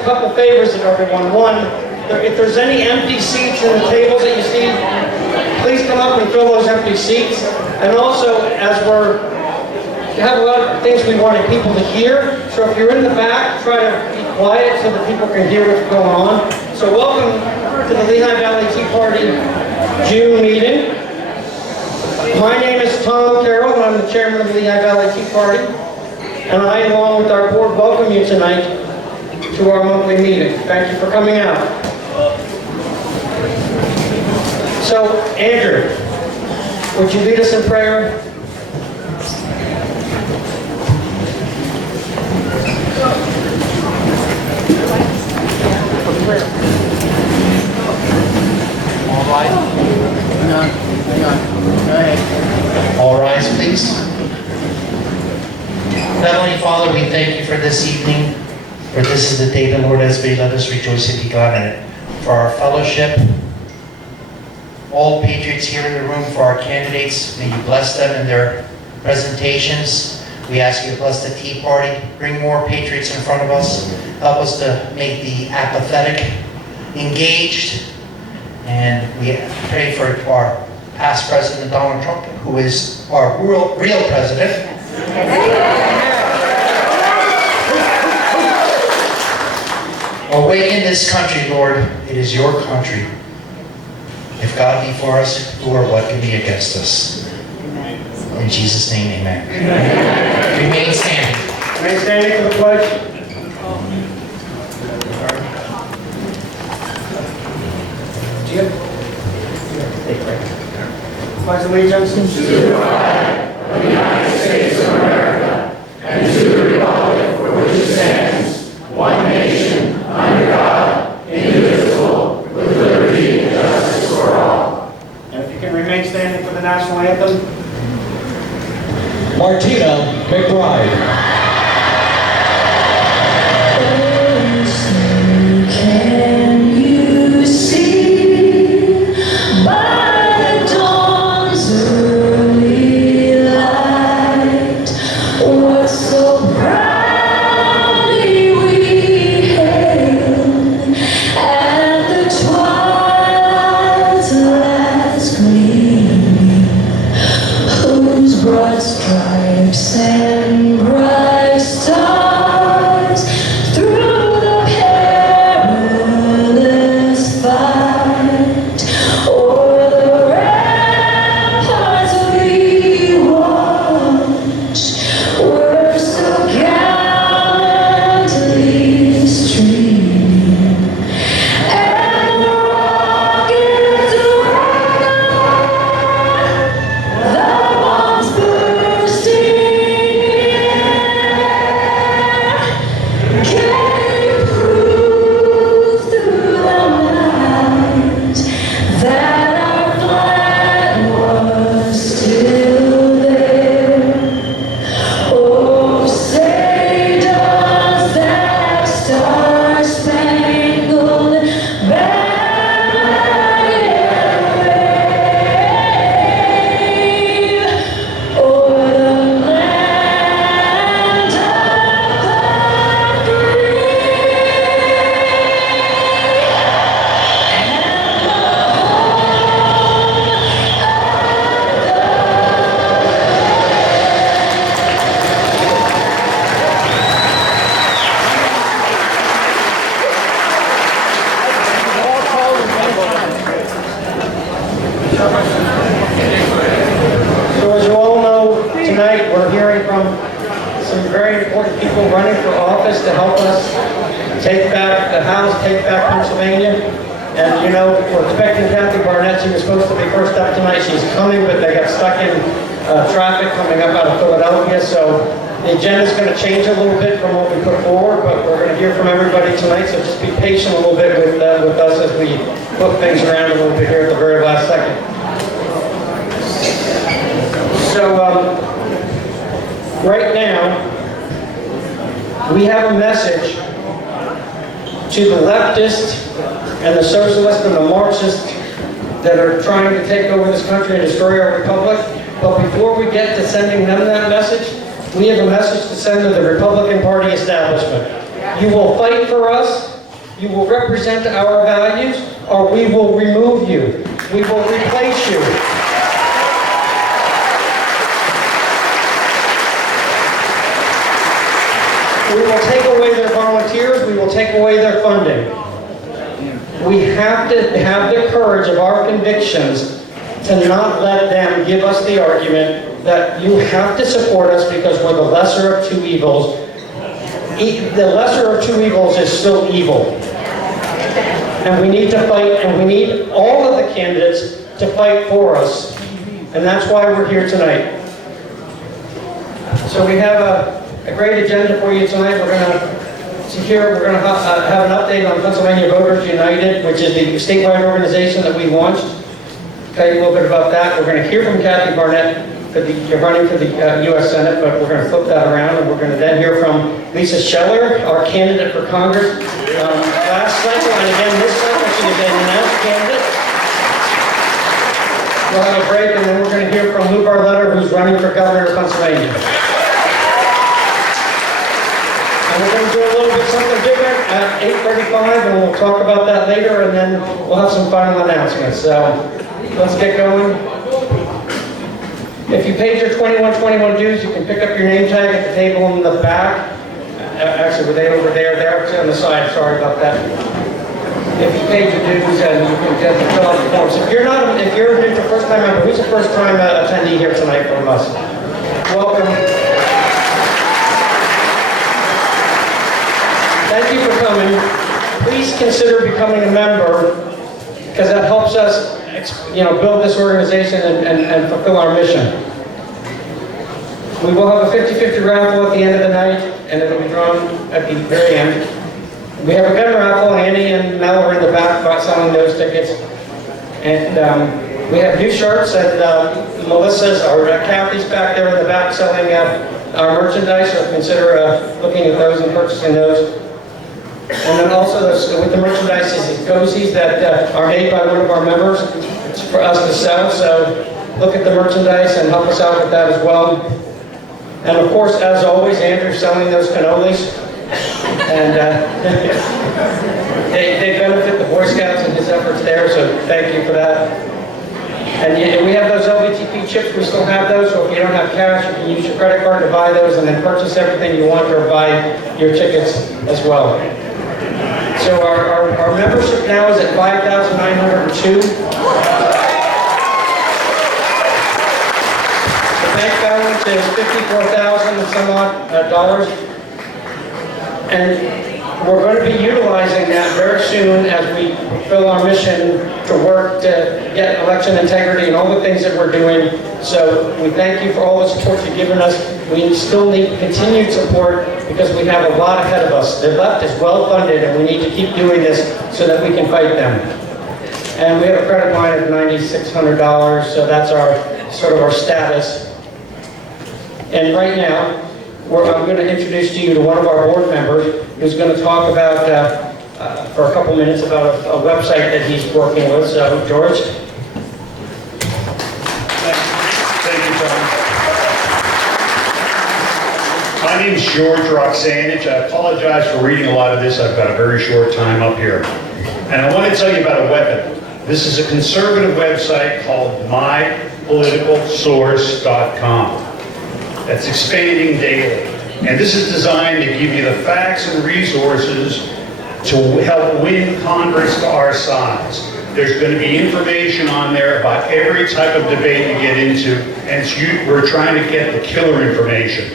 a couple favors of everyone. One, if there's any empty seats in the tables that you see, please come up and fill those empty seats. And also, as we have a lot of things we wanted people to hear, so if you're in the back, try to be quiet so that people can hear what's going on. So welcome to the Lehigh Valley Tea Party June meeting. My name is Tom Carroll, and I'm the chairman of the Lehigh Valley Tea Party. And I, along with our board, welcome you tonight to our monthly meeting. Thank you for coming out. So, Andrew, would you lead us in prayer? All right. Hang on. Go ahead. All rise, please. Heavenly Father, we thank you for this evening, for this is the day the Lord has made. Let us rejoice and be glad in it. For our fellowship, all patriots here in the room, for our candidates, may you bless them in their presentations. We ask you to bless the Tea Party, bring more patriots in front of us, help us to make the apathetic engaged, and we pray for our past President Donald Trump, who is our real president. Awaken this country, Lord. It is your country. If God be for us, who or what can be against us? In Jesus' name, amen. Remain standing. Remain standing for the pledge. Pledge allegiance to the flag of the United States of America and to the republic for which it stands, one nation, under God, indivisible, with liberty and justice for all. And if you can remain standing for the national anthem. Martina McBride. Broad stripes and bright stars through the perilous fight, o'er the ramparts we watched, were so gallantly streaming, and the rockets So as you all know, tonight we're hearing from some very important people running for office to help us take back the House, take back Pennsylvania. And you know, we're expecting Kathy Barnette. She was supposed to be first up tonight. She's coming, but they got stuck in traffic coming up out of Philadelphia. So the agenda's going to change a little bit from what we put forward, but we're going to hear from everybody tonight. So just be patient a little bit with us as we move things around a little bit here at the very last second. So right now, we have a message to the leftists and the socialists and the Marxists that are trying to take over this country and destroy our republic. But before we get to sending them that message, we have a message to send to the Republican Party establishment. You will fight for us, You will represent our values, or we will remove you. We will replace you. We will take away their volunteers. We will take away their funding. We have to have the courage of our convictions to not let them give us the argument that you have to support us because we're the lesser of two evils. The lesser of two evils is still evil. And we need to fight, and we need all of the candidates to fight for us. And that's why we're here tonight. So we have a great agenda for you tonight. We're going to have an update on Pennsylvania Voters United, which is the statewide organization that we launched. Tell you a little bit about that. We're going to hear from Kathy Barnette. You're running for the U.S. Senate, but we're going to flip that around, and we're going to then hear from Lisa Scheller, our candidate for Congress. Last cycle, and again this cycle, she is an announced candidate. We'll have a break, and then we're going to hear from Lou Barletta, who's running for governor of Pennsylvania. And we're going to do a little bit something different at 8:35, and we'll talk about that later, and then we'll have some final announcements. So let's get going. If you paid your 2121 dues, you can pick up your name tag at the table in the back. Actually, were they over there? They're actually on the side. Sorry about that. If you paid your dues, and you can get the fill out the forms. If you're a first-time member, who's a first-time attendee here tonight from us? Welcome. Thank you for coming. Please consider becoming a member, because that helps us, build this organization and fulfill our mission. We will have a 50-50 raffle at the end of the night, and it'll be drawn at the very end. We have a gun raffle, and Annie and Mel are in the back selling those tickets. And we have new shirts, and Melissa's or Kathy's back there in the back selling our merchandise, so consider looking at those and purchasing those. And then also with the merchandise is these cozies that are made by one of our members. It's for us to sell, so look at the merchandise and help us out with that as well. And of course, as always, Andrew's selling those cannolis. And they benefit the Boy Scouts and his efforts there, so thank you for that. And we have those LVTP chips, we still have those, so if you don't have cash, you can use your credit card to buy those and then purchase everything you want or buy your tickets as well. So our membership now is at 5,902. The bank balance is 54,000 and some odd dollars. And we're going to be utilizing that very soon as we fulfill our mission to work to get election integrity and all the things that we're doing. So we thank you for all the support you've given us. We still need continued support because we have a lot ahead of us. The left is well funded, and we need to keep doing this so that we can fight them. And we have a credit line of $9,600, so that's our status. And right now, I'm going to introduce to you one of our board members who's going to talk about, for a couple minutes, about a website that he's working with. So, George. Thank you, Tom. My name is George Roxanich. I apologize for reading a lot of this. I've got a very short time up here. And I want to tell you about a weapon. This is a conservative website called mypoliticalsource.com. That's expanding daily. And this is designed to give you the facts and resources to help win Congress to our size. There's going to be information on there about every type of debate you get into, and we're trying to get the killer information.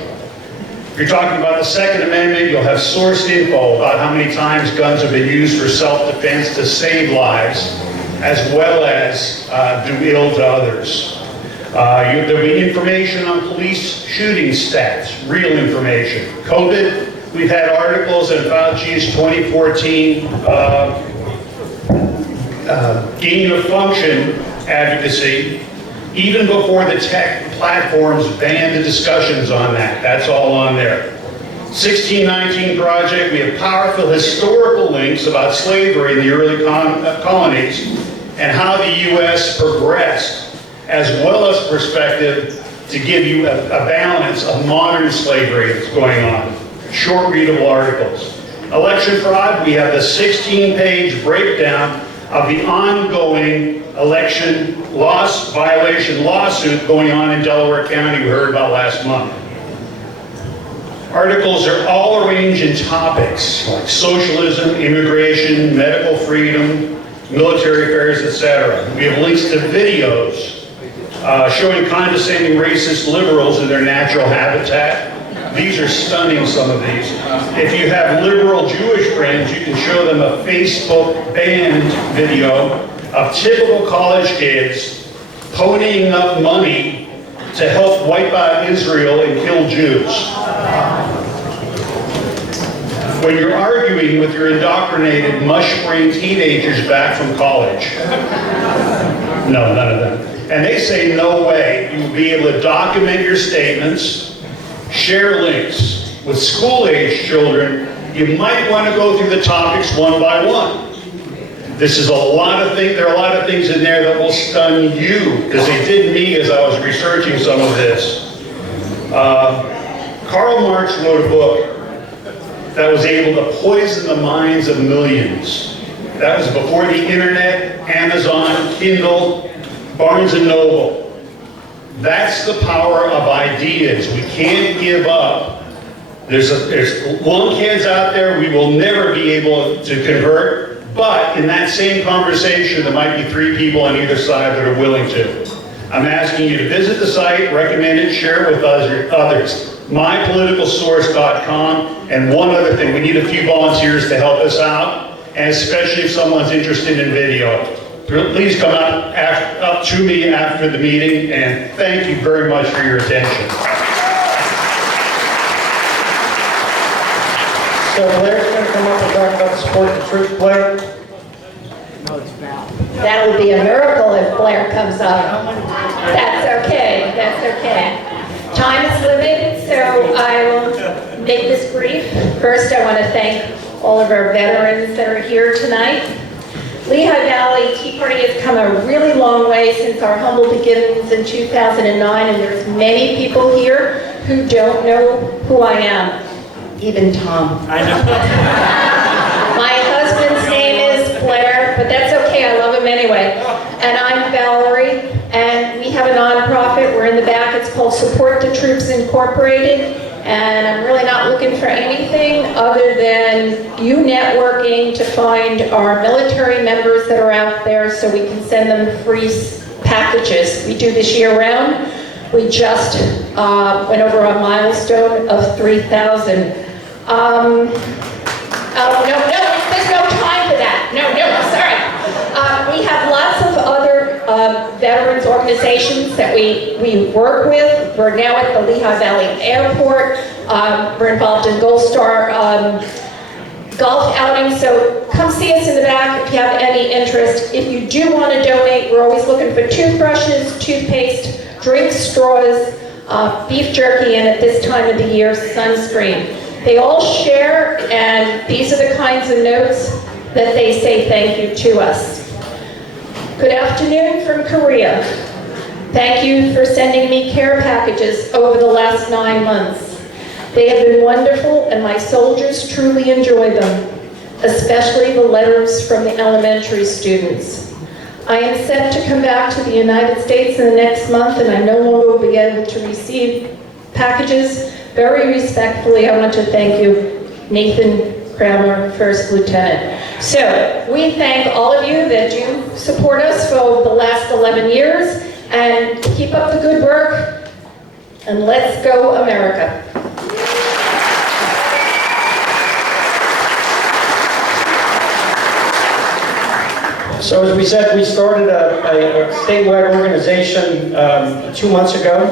If you're talking about the Second Amendment, you'll have source info about how many times guns have been used for self-defense to save lives, as well as do ill to others. There'll be information on police shooting stats, real information. COVID, we've had articles in Fauci's 2014 gain of function advocacy, even before the tech platforms banned the discussions on that. That's all on there. 1619 Project, we have powerful historical links about slavery in the early colonies and how the U.S. progressed, as well as perspective to give you a balance of modern slavery that's going on. Short readable articles. Election fraud, we have the 16-page breakdown of the ongoing election violation lawsuit going on in Delaware County we heard about last month. Articles are all arranged in topics like socialism, immigration, medical freedom, military affairs, etc. We have links to videos showing condescending racist liberals in their natural habitat. These are stunning, some of these. If you have liberal Jewish friends, you can show them a Facebook banned video of typical college kids ponying up money to help wipe out Israel and kill Jews. When you're arguing with your indoctrinated, mush-brained teenagers back from college. No, none of them. And they say, no way, you will be able to document your statements, share links. With school-age children, you might want to go through the topics one by one. This is a lot of things, there are a lot of things in there that will stun you, because they did me as I was researching some of this. Karl Marx wrote a book that was able to poison the minds of millions. That was before the internet, Amazon, Kindle, Barnes & Noble. That's the power of ideas. We can't give up. There's lung cans out there we will never be able to convert, but in that same conversation, there might be 3 people on either side that are willing to. I'm asking you to visit the site, recommend it, share it with others. mypoliticalsource.com. And one other thing, we need a few volunteers to help us out, and especially if someone's interested in video. Please come up to me after the meeting, and thank you very much for your attention. So Blair's going to come up and talk about support the troops. Blair? That would be a miracle if Blair comes up. That's okay, that's okay. Time is limited, so I will make this brief. First, I want to thank all of our veterans that are here tonight. Lehigh Valley Tea Party has come a really long way since our humble beginnings in 2009, and there's many people here who don't know who I am. Even Tom. I know. My husband's name is Blair, but that's okay, I love him anyway. And I'm Valerie, and we have a nonprofit. We're in the back. It's called Support the Troops Incorporated. And I'm really not looking for anything other than you networking to find our military members that are out there so we can send them free packages. We do this year round. We just went over a milestone of 3,000. Oh, no, there's no time for that. No, sorry. We have lots of other veterans organizations that we work with. We're now at the Lehigh Valley Airport. We're involved in Gold Star golf outings, so come see us in the back if you have any interest. If you do want to donate, we're always looking for toothbrushes, toothpaste, drink straws, beef jerky, and at this time of the year, sunscreen. They all share, and these are the kinds of notes that they say thank you to us. Good afternoon from Korea. Thank you for sending me care packages over the last 9 months. They have been wonderful, and my soldiers truly enjoy them, especially the letters from the elementary students. I am set to come back to the United States in the next month, and I no longer will be able to receive packages. Very respectfully, I want to thank you, Nathan Kramer, First Lieutenant. So, we thank all of you that you support us for the last 11 years, and keep up the good work, and let's go America. So as we said, we started a statewide organization 2 months ago,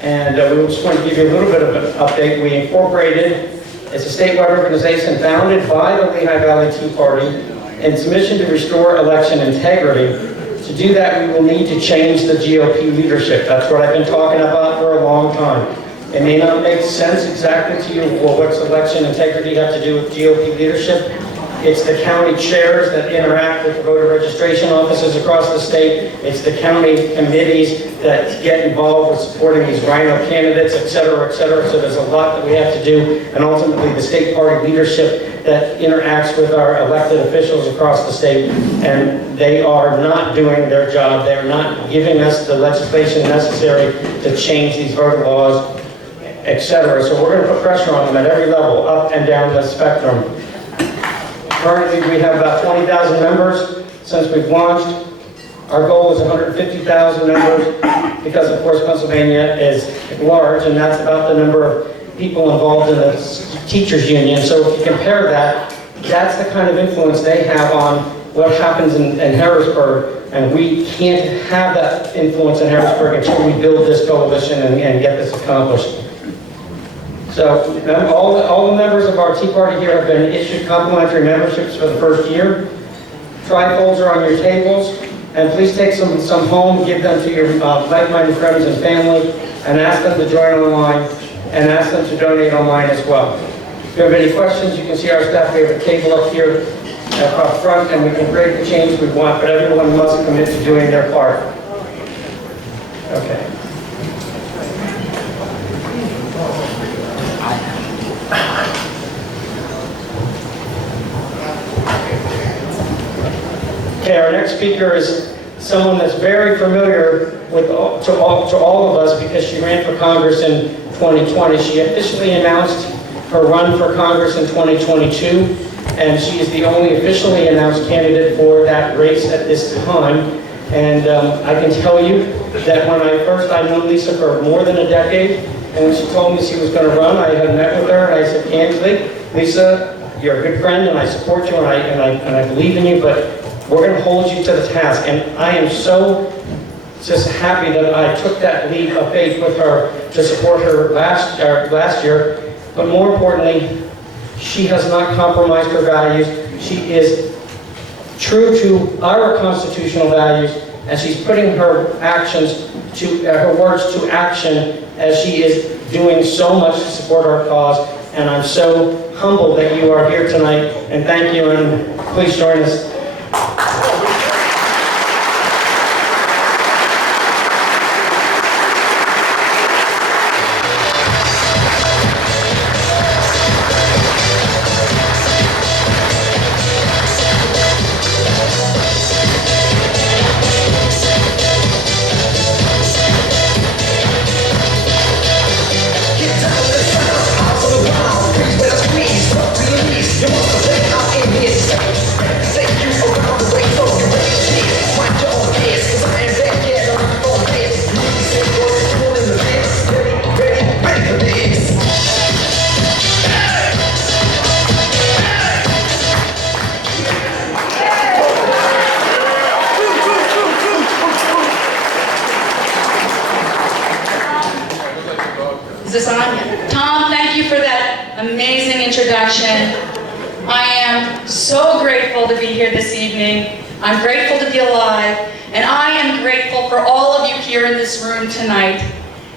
and we were just going to give you a little bit of an update. We incorporated, it's a statewide organization founded by the Lehigh Valley Tea Party, and its mission to restore election integrity. To do that, we will need to change the GOP leadership. That's what I've been talking about for a long time. It may not make sense exactly to you, well, what's election integrity have to do with GOP leadership? It's the county chairs that interact with the voter registration offices across the state. It's the county committees that get involved with supporting these rhino candidates, et cetera, et cetera. So there's a lot that we have to do. And ultimately, the state party leadership that interacts with our elected officials across the state. And they are not doing their job. They're not giving us the legislation necessary to change these voter laws, et cetera. So we're going to put pressure on them at every level, up and down the spectrum. Currently, we have about 20,000 members since we've launched. Our goal is 150,000 members because, of course, Pennsylvania is large, and that's about the number of people involved in the teachers' union. So if you compare that, that's the kind of influence they have on what happens in Harrisburg, and we can't have that influence in Harrisburg until we build this coalition and get this accomplished. So all the members of our Tea Party here have been issued complimentary memberships for the first year. Trifolds are on your tables, and please take some home, give them to your like-minded friends and family, and ask them to join online, and ask them to donate online as well. If you have any questions, you can see our staff. We have a table up here up front, and we can create the change we want, but everyone must commit to doing their part. Okay. Okay, our next speaker is someone that's very familiar to all of us because she ran for Congress in 2020. She officially announced her run for Congress in 2022, and she is the only officially announced candidate for that race at this time. And I can tell you that when I've known Lisa for more than a decade, and when she told me she was going to run, I had met with her, and I said, candidly, Lisa, you're a good friend, and I support you, and I believe in you, but we're going to hold you to the task. And I am so just happy that I took that leap of faith with her to support her last year. But more importantly, she has not compromised her values. She is true to our constitutional values, and she's putting her her words to action as she is doing so much to support our cause. And I'm so humbled that you are here tonight. And thank you, and please join us. Is this on? Tom, thank you for that amazing introduction. I am so grateful to be here this evening. I'm grateful to be alive, and I am grateful for all of you here in this room tonight.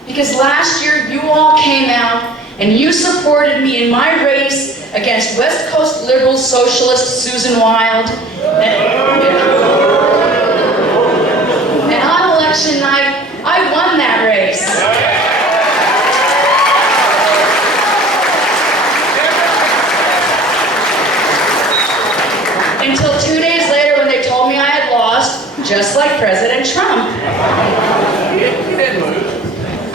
Because last year, you all came out and you supported me in my race against West Coast liberal socialist Susan Wild. And on election night, I won that race. Until 2 days later when they told me I had lost, just like President Trump.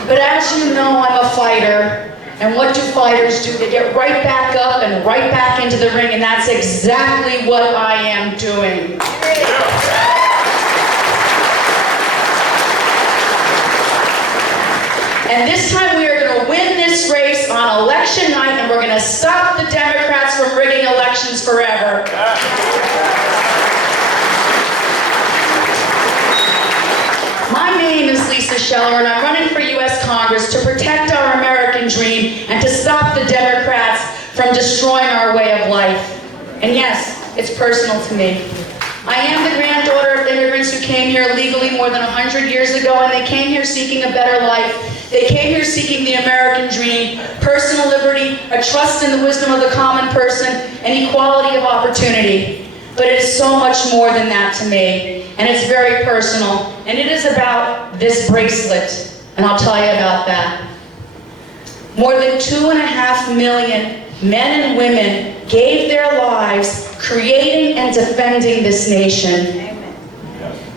But as you know, I'm a fighter. And what do fighters do? They get right back up and right back into the ring, and that's exactly what I am doing. And this time we are going to win this race on election night, and we're going to stop the Democrats from rigging elections forever. My name is Lisa Scheller, and I'm running for U.S. Congress to protect our American dream and to stop the Democrats from destroying our way of life. And yes, it's personal to me. I am the granddaughter of immigrants who came here legally more than 100 years ago, and they came here seeking a better life. They came here seeking the American dream, personal liberty, a trust in the wisdom of the common person, and equality of opportunity. But it is so much more than that to me, and it's very personal, and it is about this bracelet, and I'll tell you about that. More than 2.5 million men and women gave their lives creating and defending this nation.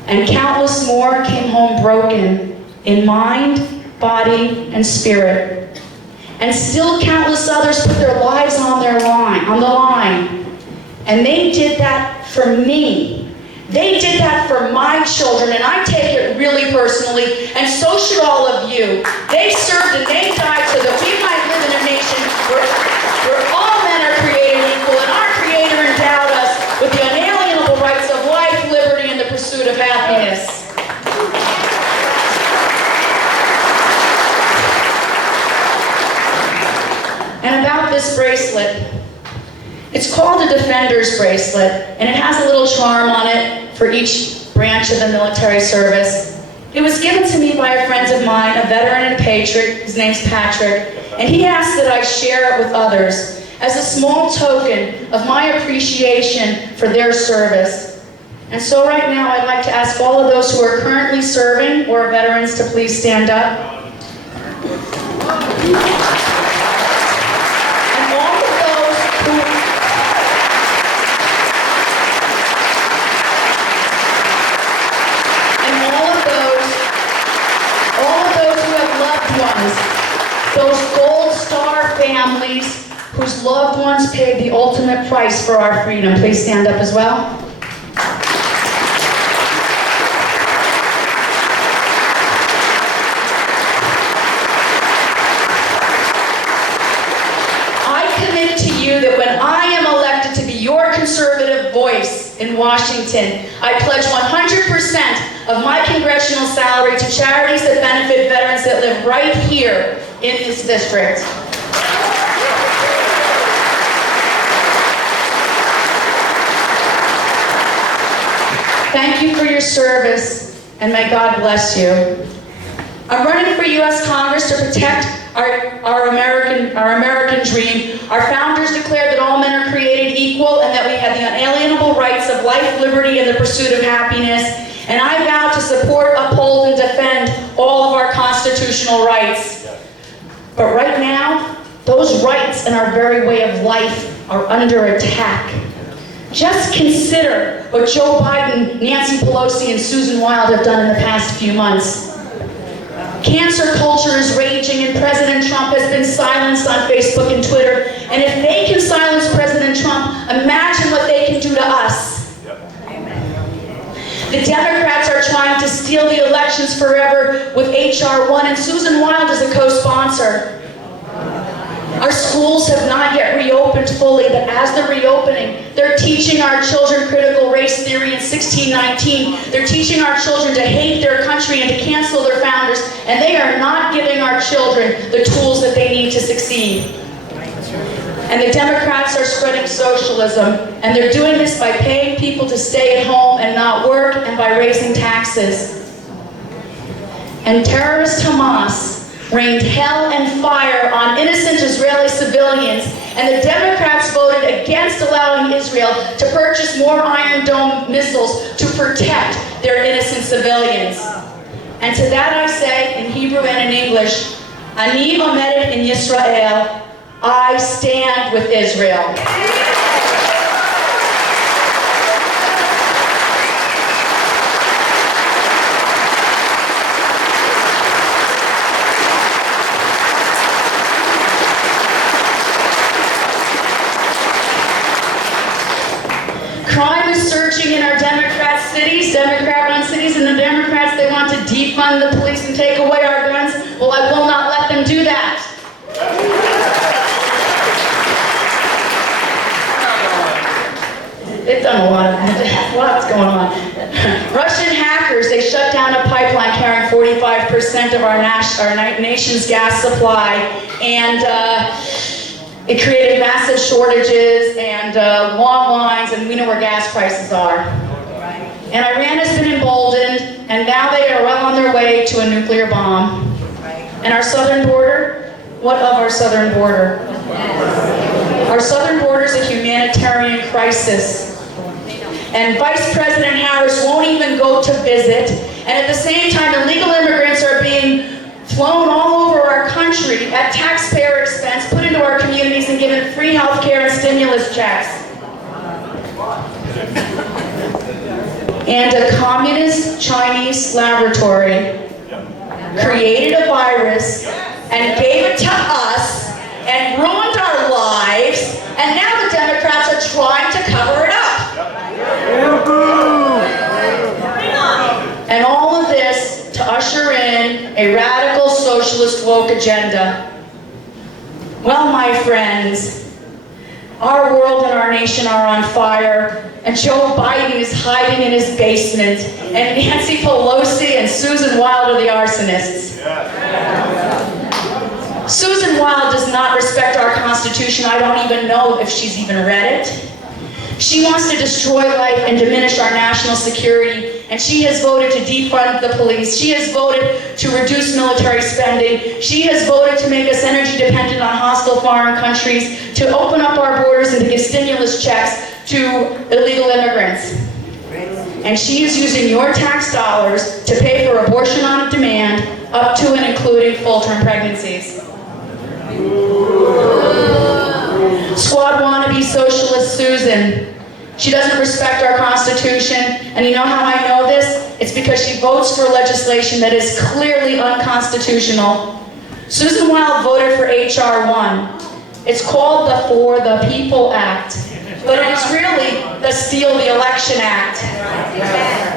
And countless more came home broken in mind, body, and spirit. And still countless others put their lives on the line. And they did that for me. They did that for my children, and I take it really personally, and so should all of you. They served and they died so that we might live in a nation where all men are created equal, and our Creator endowed us with the unalienable rights of life, liberty, and the pursuit of happiness. And about this bracelet, it's called a Defender's Bracelet, and it has a little charm on it for each branch of the military service. It was given to me by a friend of mine, a veteran and patriot. His name's Patrick, and he asked that I share it with others as a small token of my appreciation for their service. And so right now, I'd like to ask all of those who are currently serving or are veterans to please stand up. Those Gold Star families whose loved ones paid the ultimate price for our freedom. Please stand up as well. I commit to you that when I am elected to be your conservative voice in Washington, I pledge 100% of my congressional salary to charities that benefit veterans that live right here in this district. Thank you for your service, and may God bless you. I'm running for U.S. Congress to protect our American dream. Our founders declared that all men are created equal and that we have the unalienable rights of life, liberty, and the pursuit of happiness. And I vow to support, uphold, and defend all of our constitutional rights. But right now, those rights and our very way of life are under attack. Just consider what Joe Biden, Nancy Pelosi, and Susan Wild have done in the past few months. Cancer culture is raging, and President Trump has been silenced on Facebook and Twitter. And if they can silence President Trump, imagine what they can do to us. The Democrats are trying to steal the elections forever with H.R. 1, and Susan Wild is a co-sponsor. Our schools have not yet reopened fully, but as they're reopening, they're teaching our children critical race theory in 1619. They're teaching our children to hate their country and to cancel their founders, and they are not giving our children the tools that they need to succeed. And the Democrats are spreading socialism, and they're doing this by paying people to stay at home and not work, and by raising taxes. And terrorist Hamas rained hell and fire on innocent Israeli civilians, and the Democrats voted against allowing Israel to purchase more Iron Dome missiles to protect their innocent civilians. And to that I say, in Hebrew and in English, Ani omedet in Yisrael, I stand with Israel. Crime is surging in our Democrat cities, Democrat-run cities, and the Democrats, they want to defund the police and take away our guns. Well, I will not let them do that. They've done a lot's going on. Russian hackers, they shut down a pipeline carrying 45% of our nation's gas supply, and it created massive shortages and long lines, and we know where gas prices are. And Iran has been emboldened, and now they are well on their way to a nuclear bomb. And our southern border? What of our southern border? Our southern border is a humanitarian crisis. And Vice President Harris won't even go to visit. And at the same time, illegal immigrants are being flown all over our country at taxpayer expense, put into our communities and given free health care and stimulus checks. And a communist Chinese laboratory created a virus and gave it to us and ruined our lives, and now the Democrats are trying to cover it up. And all of this to usher in a radical socialist woke agenda. Well, my friends, our world and our nation are on fire, and Joe Biden is hiding in his basement, and Nancy Pelosi and Susan Wild are the arsonists. Susan Wild does not respect our Constitution. I don't even know if she's even read it. She wants to destroy life and diminish our national security, and she has voted to defund the police. She has voted to reduce military spending. She has voted to make us energy dependent on hostile foreign countries, to open up our borders and to give stimulus checks to illegal immigrants. And she is using your tax dollars to pay for abortion on demand, up to and including full-term pregnancies. Squad wannabe socialist Susan. She doesn't respect our Constitution, and you know how I know this? It's because she votes for legislation that is clearly unconstitutional. Susan Wild voted for H.R. 1. It's called the For the People Act, but it is really the Steal the Election Act.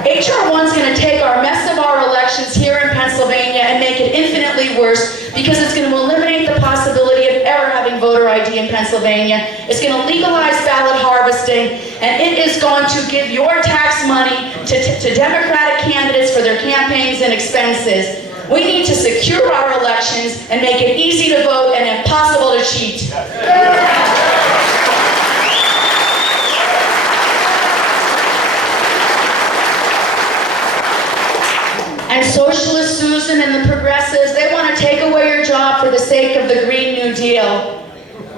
H.R. 1 is going to take our mess of our elections here in Pennsylvania and make it infinitely worse, because it's going to eliminate the possibility of ever having voter ID in Pennsylvania. It's going to legalize ballot harvesting, and it is going to give your tax money to Democratic candidates for their campaigns and expenses. We need to secure our elections and make it easy to vote and impossible to cheat. And Socialist Susan and the progressives, they want to take away your job for the sake of the Green New Deal.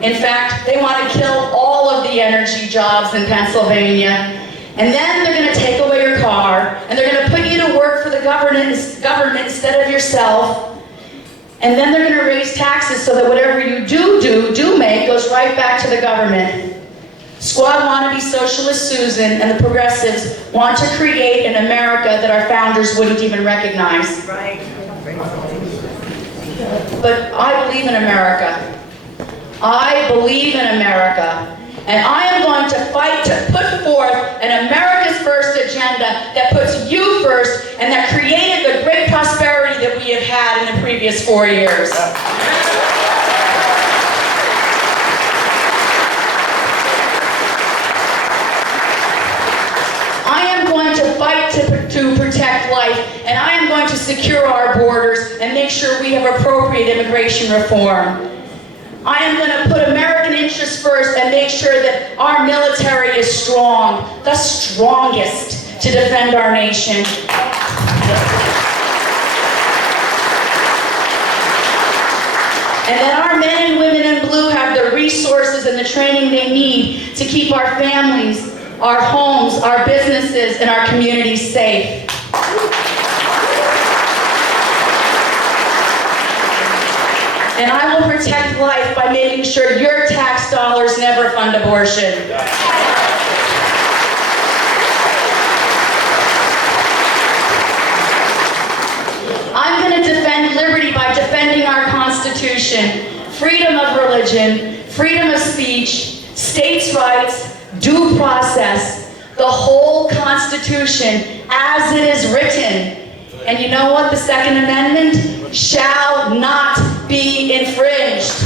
In fact, they want to kill all of the energy jobs in Pennsylvania. And then they're going to take away your car, and they're going to put you to work for the government instead of yourself. And then they're going to raise taxes so that whatever you do make goes right back to the government. Squad wannabe Socialist Susan and the progressives want to create an America that our founders wouldn't even recognize. Right. But I believe in America. I believe in America. And I am going to fight to put forth an America's First agenda that puts you first and that created the great prosperity that we have had in the previous 4 years. I am going to fight to protect life, and I am going to secure our borders and make sure we have appropriate immigration reform. I am going to put American interests first and make sure that our military is strong, the strongest to defend our nation. And that our men and women in blue have the resources and the training they need to keep our families, our homes, our businesses, and our communities safe. And I will protect life by making sure your tax dollars never fund abortion. I'm going to defend liberty by defending our Constitution, freedom of religion, freedom of speech, states' rights, due process, the whole Constitution as it is written. And you know what? The Second Amendment shall not be infringed.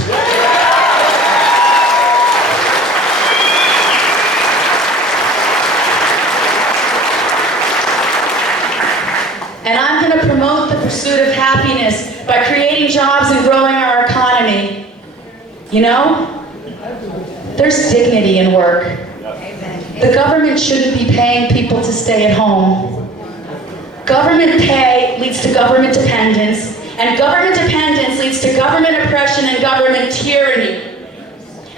And I'm going to promote the pursuit of happiness by creating jobs and growing our economy. You know, there's dignity in work. The government shouldn't be paying people to stay at home. Government pay leads to government dependence, And government dependence leads to government oppression and government tyranny.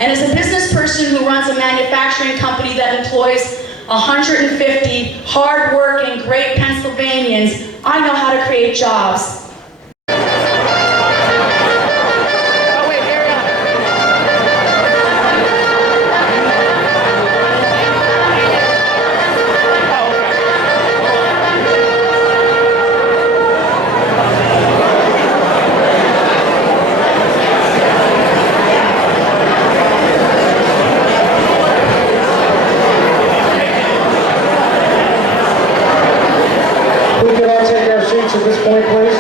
And as a business person who runs a manufacturing company that employs 150 hard-working, great Pennsylvanians, I know how to create jobs. We could all take our seats at this point, please.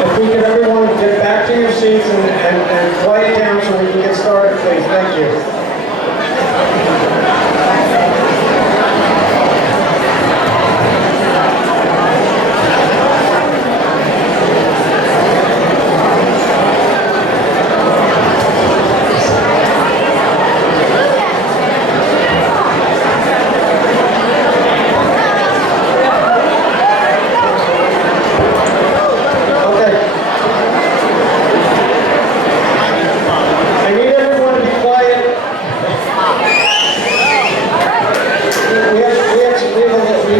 If we could everyone get back to your seats and quiet down so we can get started, please. Thank you. Okay. I need everyone to be quiet. We have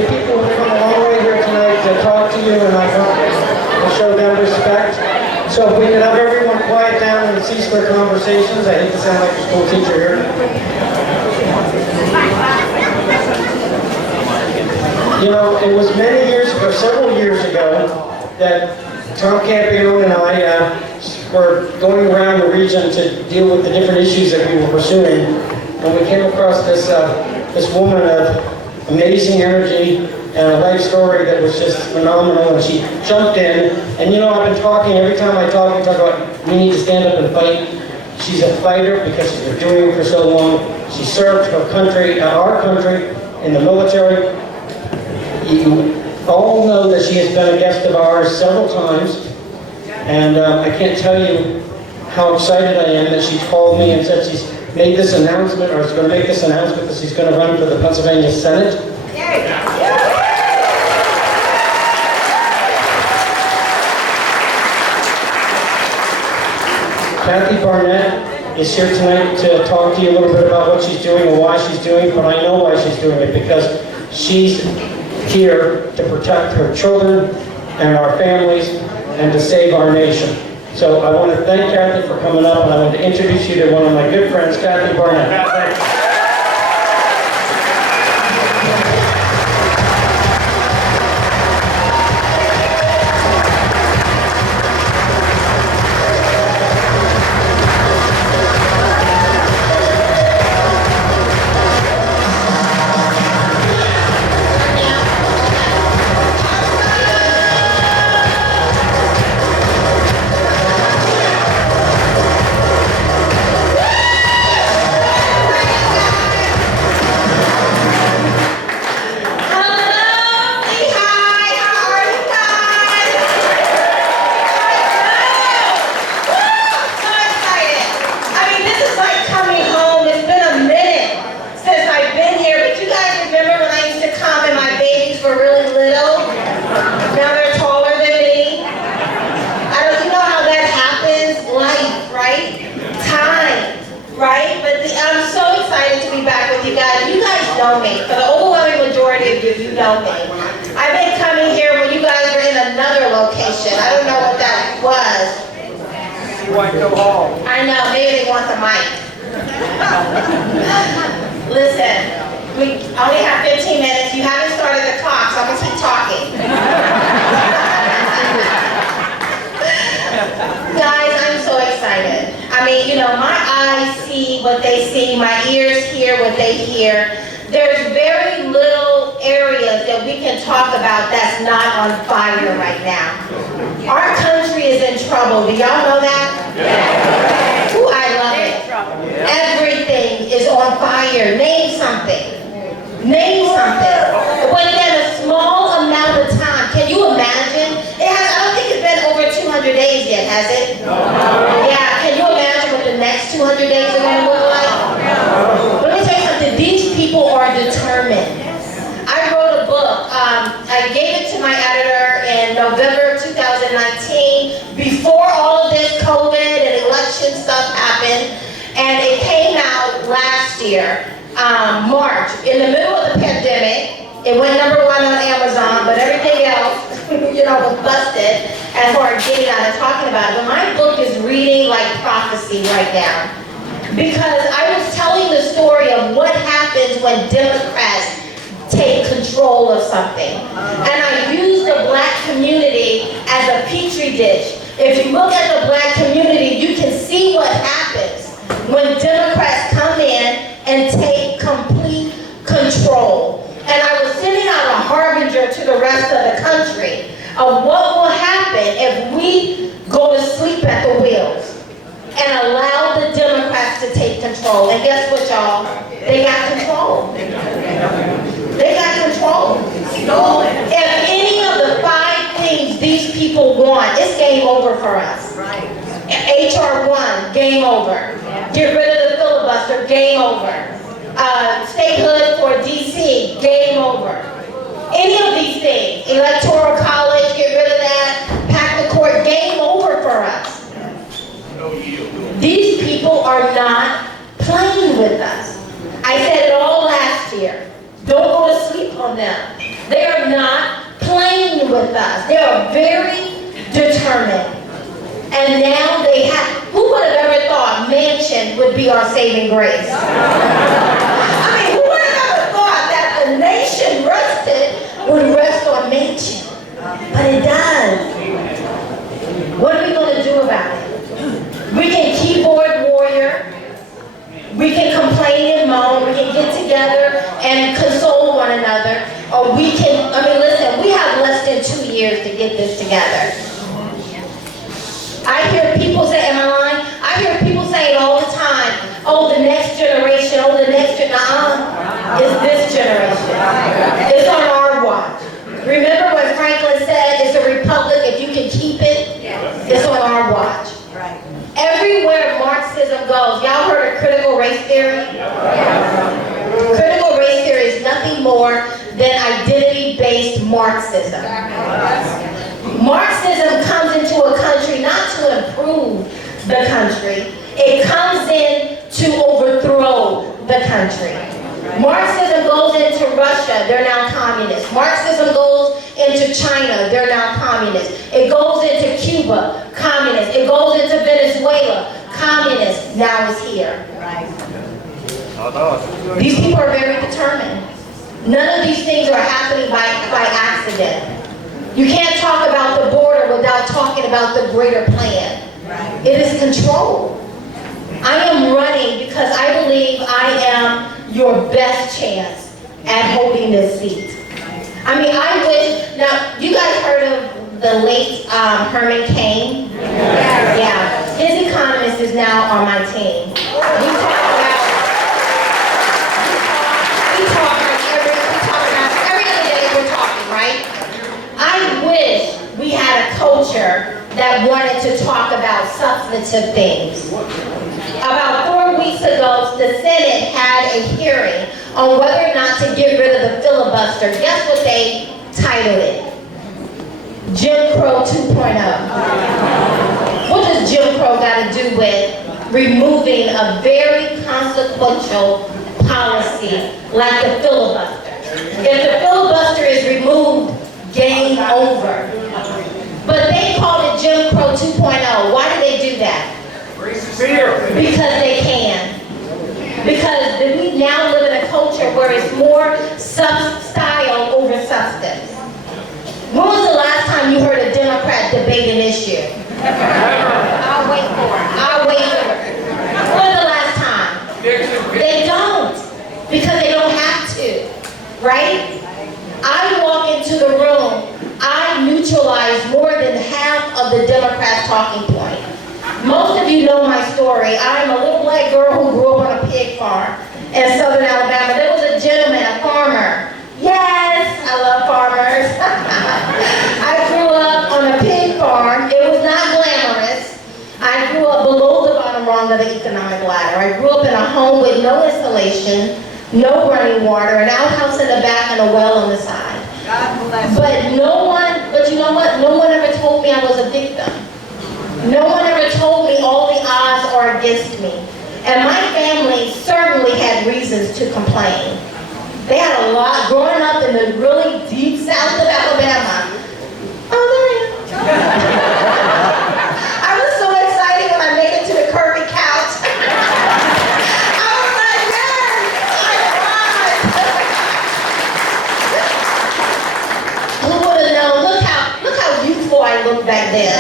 people who come a long way here tonight to talk to you, and I want to show them respect. So if we could have everyone quiet down and cease their conversations. I hate to sound like a school teacher here. You know, it was many years ago, several years ago, that Tom Campione and I were going around the region to deal with the different issues that we were pursuing. And we came across this woman of amazing energy and a life story that was just phenomenal. And she jumped in. And you know, I've been talking, every time I talk about we need to stand up and fight. She's a fighter because she's been doing it for so long. She served her country, our country, in the military. You all know that she has been a guest of ours several times, and I can't tell you how excited I am that she called me and said she's made this announcement, or is going to make this announcement that she's going to run for the Pennsylvania Senate. Kathy Barnette is here tonight to talk to you a little bit about what she's doing and why she's doing it, but I know why she's doing it, because she's here to protect her children and our families and to save our nation. So I want to thank Kathy for coming up, and I want to introduce you to one of my good friends, Kathy Barnette. Know me. For the overwhelming majority of you, you know me. I've been coming here when you guys were in another location. I don't know what that was. You want to go home. I know, maybe they want the mic. Listen, we only have 15 minutes. You haven't started the clock, so I'm going to keep talking. Guys, I'm so excited. I mean, you know, my eyes see what they see, my ears hear what they hear. There's very little areas that we can talk about that's not on fire right now. Our country is in trouble. Do y'all know that? Yeah. Ooh, I love it. Everything is on fire. Name something. Name something. Within a small amount of time. Can you imagine? I don't think it's been over 200 days yet, has it? No. Yeah, can you imagine what the next 200 days are going to look like? determined. I wrote a book. I gave it to my editor in November of 2019, before all of this COVID and election stuff happened, and it came out last year, March, in the middle of the pandemic. It went #1 on Amazon, but everything else, was busted as far as getting out and talking about it. But my book is reading like prophecy right now, because I was telling the story of what happens when Democrats take control of something. And I use the black community as a petri dish. If you look at the black community, you can see what happens when Democrats come in and take complete control. And I was sending out a harbinger to the rest of the country of what will happen if we go to sleep at the wheels and allow the Democrats to take control. And guess what, y'all? They got control. They got control. If any of the 5 things these people want, it's game over for us. HR 1, game over. Get rid of the filibuster, game over. Statehood for DC, game over. Any of these things, electoral college, get rid of that, pack the court, game over for us. These people are not playing with us. I said it all last year. Don't go to sleep on them. They are not playing with us. They are very determined. And now they have, who would have ever thought Manchin would be our saving grace? I mean, who would have ever thought that the nation would rest on Manchin? But it does. What are we going to do about it? We can keyboard warrior. We can complain and moan. We can get together and console one another. Or we can, listen, we have less than 2 years to get this together. I hear people say, am I lying? I hear people saying all the time, oh, the next generation, it's this generation. It's on our watch. Remember when Franklin said it's a republic if you can keep it? It's on our watch. Everywhere Marxism goes, y'all heard of critical race theory? Critical race theory is nothing more than identity-based Marxism. Marxism comes into a country not to improve the country, it comes in to overthrow the country. Marxism goes into Russia, they're now communist. Marxism goes into China, they're now communist. It goes into Cuba, communist. It goes into Venezuela, communist. Now it's here. These people are very determined. None of these things are happening by accident. You can't talk about the border without talking about the greater plan. It is control. I am running because I believe I am your best chance at holding this seat. I wish, now, you guys heard of the late Herman Cain? Yeah. His economist is now on my team. We talk about every other day we're talking, right? I wish we had a culture that wanted to talk about substantive things. About 4 weeks ago, the Senate had a hearing on whether or not to get rid of the filibuster. Guess what they titled it? Jim Crow 2.0. What does Jim Crow got to do with removing a very consequential policy like the filibuster? If the filibuster is removed, game over. But they called it Jim Crow 2.0. Why did they do that? Because they can. Because we now live in a culture where it's more style over substance. When was the last time you heard a Democrat debate an issue? I'll wait for it. When was the last time? They don't. Because they don't have to. Right? I walk into the room, I neutralize more than half of the Democrats' talking point. Most of you know my story. I'm a little black girl who grew up on a pig farm in southern Alabama. There was a gentleman, a farmer. Yes, I love farmers. I grew up on a pig farm. It was not glamorous. I grew up below the bottom rung of the economic ladder. I grew up in a home with no insulation, no running water, an outhouse in the back and a well on the side. But you know what? No one ever told me I was a victim. No one ever told me all the odds are against me. And my family certainly had reasons to complain. They had a lot growing up in the really deep south of Alabama. Oh, there I am. I was so excited when I made it to the curvy couch. I was like, yes, I won. Who would have known? Look how youthful I looked back then.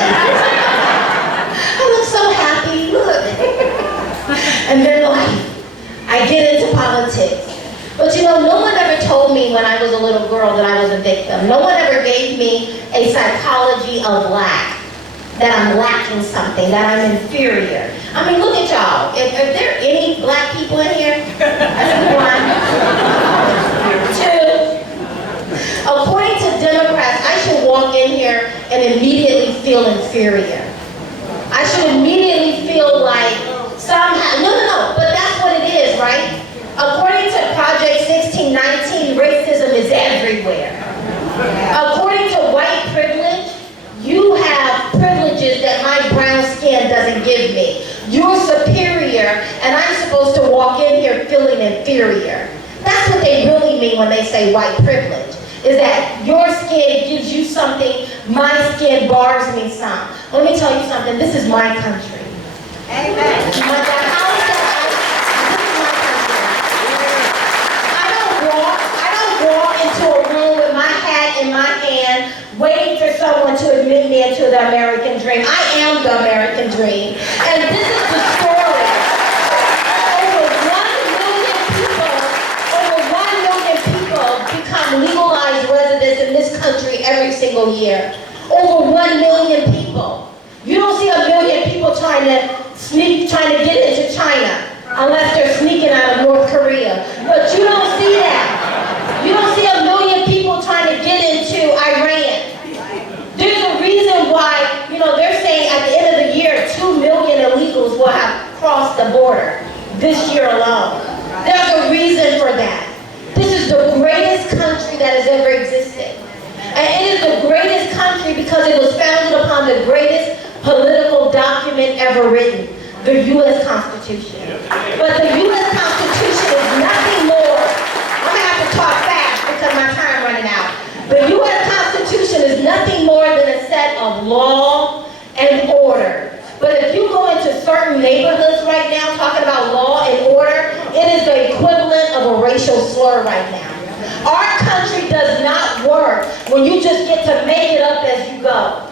I look so happy, look. And then I get into politics. But you know, no one ever told me when I was a little girl that I was a victim. No one ever gave me a psychology of lack, that I'm lacking something, that I'm inferior. I mean, look at y'all. Are there any black people in here? I see one. Two. According to Democrats, I should walk in here and immediately feel inferior. I should immediately feel like somehow, no, but that's what it is, right? According to Project 1619, racism is everywhere. According to white privilege, you have privileges that my brown skin doesn't give me. You're superior, and I'm supposed to walk in here feeling inferior. That's what they really mean when they say white privilege, is that your skin gives you something, my skin bars me some. Let me tell you something, this is my country. Amen. This is my country. I don't walk into a room with my hat in my hand, waiting for someone to admit me into the American dream. I am the American dream. And this is the story. Over 1 million people become legalized residents in this country every single year. Over 1 million people. You don't see a million people trying to get into China unless they're sneaking out of North Korea. But you don't see that. You don't see a million people trying to get into Iran. There's a reason why, they're saying at the end of the year, 2 million illegals will have crossed the border this year alone. There's a reason for that. This is the greatest country that has ever existed. And it is the greatest country because it was founded upon the greatest political document ever written, the U.S. Constitution. But the U.S. Constitution is nothing more. I'm going to have to talk fast because my time running out. The U.S. Constitution is nothing more than a set of law and order. But if you go into certain neighborhoods right now talking about law and order, it is the equivalent of a racial slur right now. Our country does not work when you just get to make it up as you go.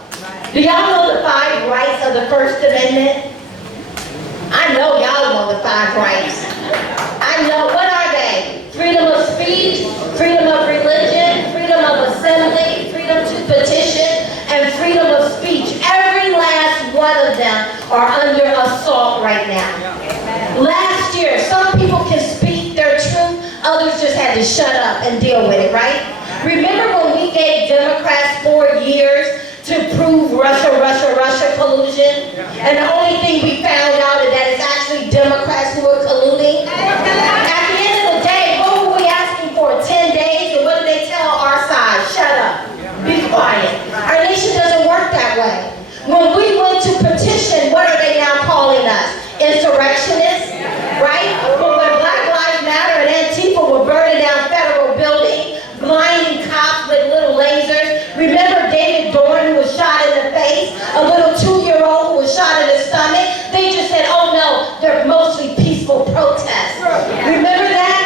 Do y'all know the 5 rights of the First Amendment? I know y'all know the 5 rights. I know, what are they? Freedom of speech, freedom of religion, freedom of assembly, freedom to petition, and freedom of speech. Every last one of them are under assault right now. Last year, some people can speak their truth, others just had to shut up and deal with it, right? Remember when we gave Democrats 4 years to prove Russia collusion? And the only thing we found out is that it's actually Democrats who are colluding. At the end of the day, what were we asking for? 10 days? And what did they tell our side? Shut up. Be quiet. Our nation doesn't work that way. When we went to petition, what are they now calling us? Insurrectionists, right? But when Black Lives Matter and Antifa were burning down federal buildings, blinding cops with little lasers. Remember David Dorn who was shot in the face? A little 2-year-old who was shot in the stomach? They just said, oh no, they're mostly peaceful protests. Remember that?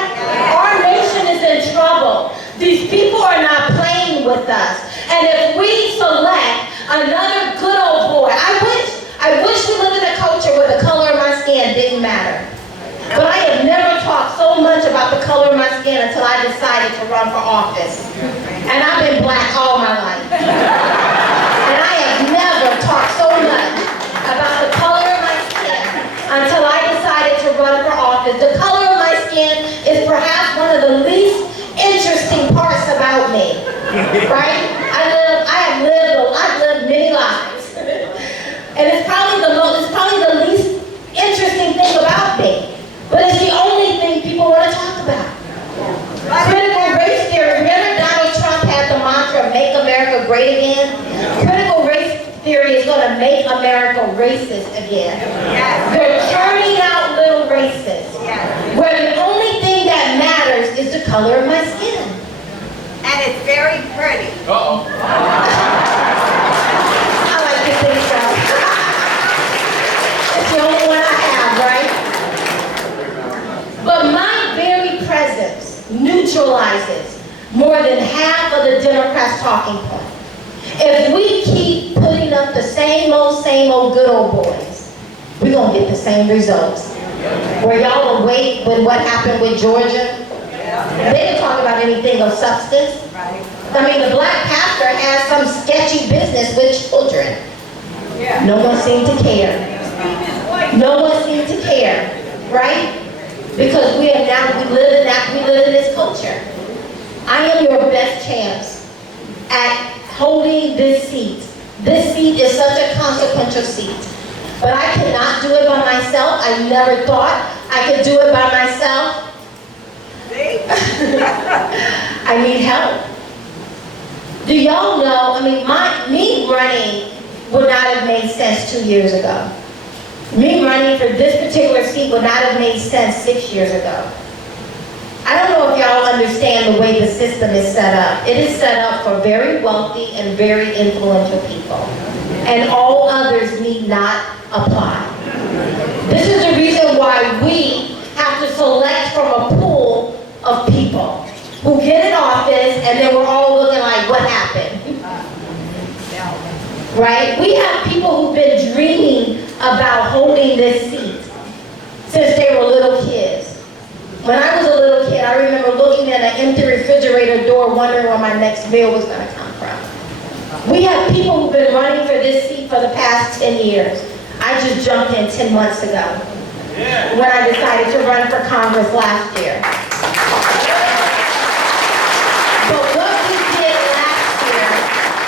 Our nation is in trouble. These people are not playing with us. And if we select another good old boy, I wish we lived in a culture where the color of my skin didn't matter. But I have never talked so much about the color of my skin until I decided to run for office. And I've been black all my life. And I have never talked so much about the color of my skin until I decided to run for office. The color of my skin is perhaps one of the least interesting parts about me. Right? I've lived many lives. And it's probably the least interesting thing about me. But it's the only thing people want to talk about. racist again. They're turning out little racists. Where the only thing that matters is the color of my skin. And it's very pretty. I like to think so. It's the only one I have, right? But my very presence neutralizes more than half of the Democrats' talking point. If we keep putting up the same old good old boys, we're going to get the same results. Where y'all will wait when what happened with Georgia? They didn't talk about anything of substance. I mean, the black pastor has some sketchy business with children. No one seemed to care. No one seemed to care, right? Because we live in this culture. I am your best chance at holding this seat. This seat is such a consequential seat. But I cannot do it by myself. I never thought I could do it by myself. I need help. Do y'all know, I mean, me running would not have made sense 2 years ago. Me running for this particular seat would not have made sense 6 years ago. I don't know if y'all understand the way the system is set up. It is set up for very wealthy and very influential people. And all others need not apply. This is the reason why we have to select from a pool of people who get in office and then we're all looking like, what happened? Right? We have people who've been dreaming about holding this seat since they were little kids. When I was a little kid, I remember looking at an empty refrigerator door wondering where my next meal was going to come from. We have people who've been running for this seat for the past 10 years. I just jumped in 10 months ago when I decided to run for Congress last year. But what we did last year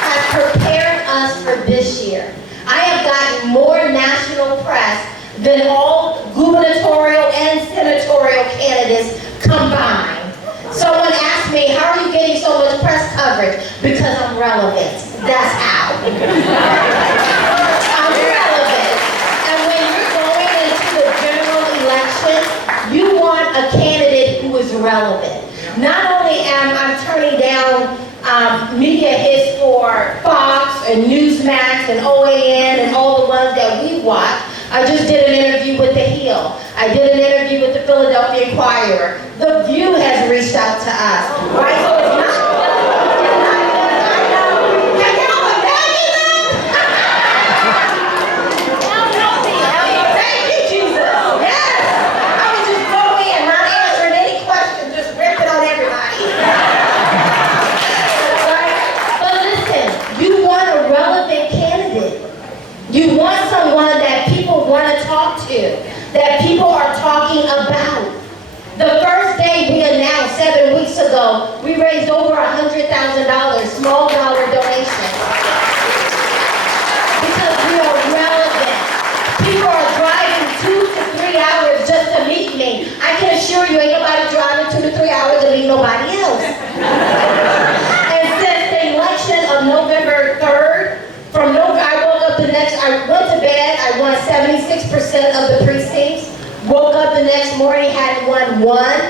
has prepared us for this year. I have gotten more national press than all gubernatorial and senatorial candidates combined. Someone asked me, how are you getting so much press coverage? Because I'm relevant. That's how. I'm relevant. And when you're going into the general election, you want a candidate who is relevant. Not only am I turning down media hits for Fox and Newsmax and OAN and all the ones that we watch. I just did an interview with The Hill. I did an interview with the Philadelphia Inquirer. The View has reached out to us, right? So it's not just, I know. Can y'all imagine that? Thank you, Jesus. Yes. I would just go in, not answering any questions, just ripping on everybody. Right? But listen, you want a relevant candidate. You want someone that people want to talk to, that people are talking about. The first day we announced 7 weeks ago, we raised over $100,000, small dollar donations. Because we are relevant. People are driving 2 to 3 hours just to meet me. I can assure you, ain't nobody driving 2 to 3 hours to meet nobody else. And since the election of November 3rd, I went to bed, I won 76% of the precincts. Woke up the next morning, hadn't won one.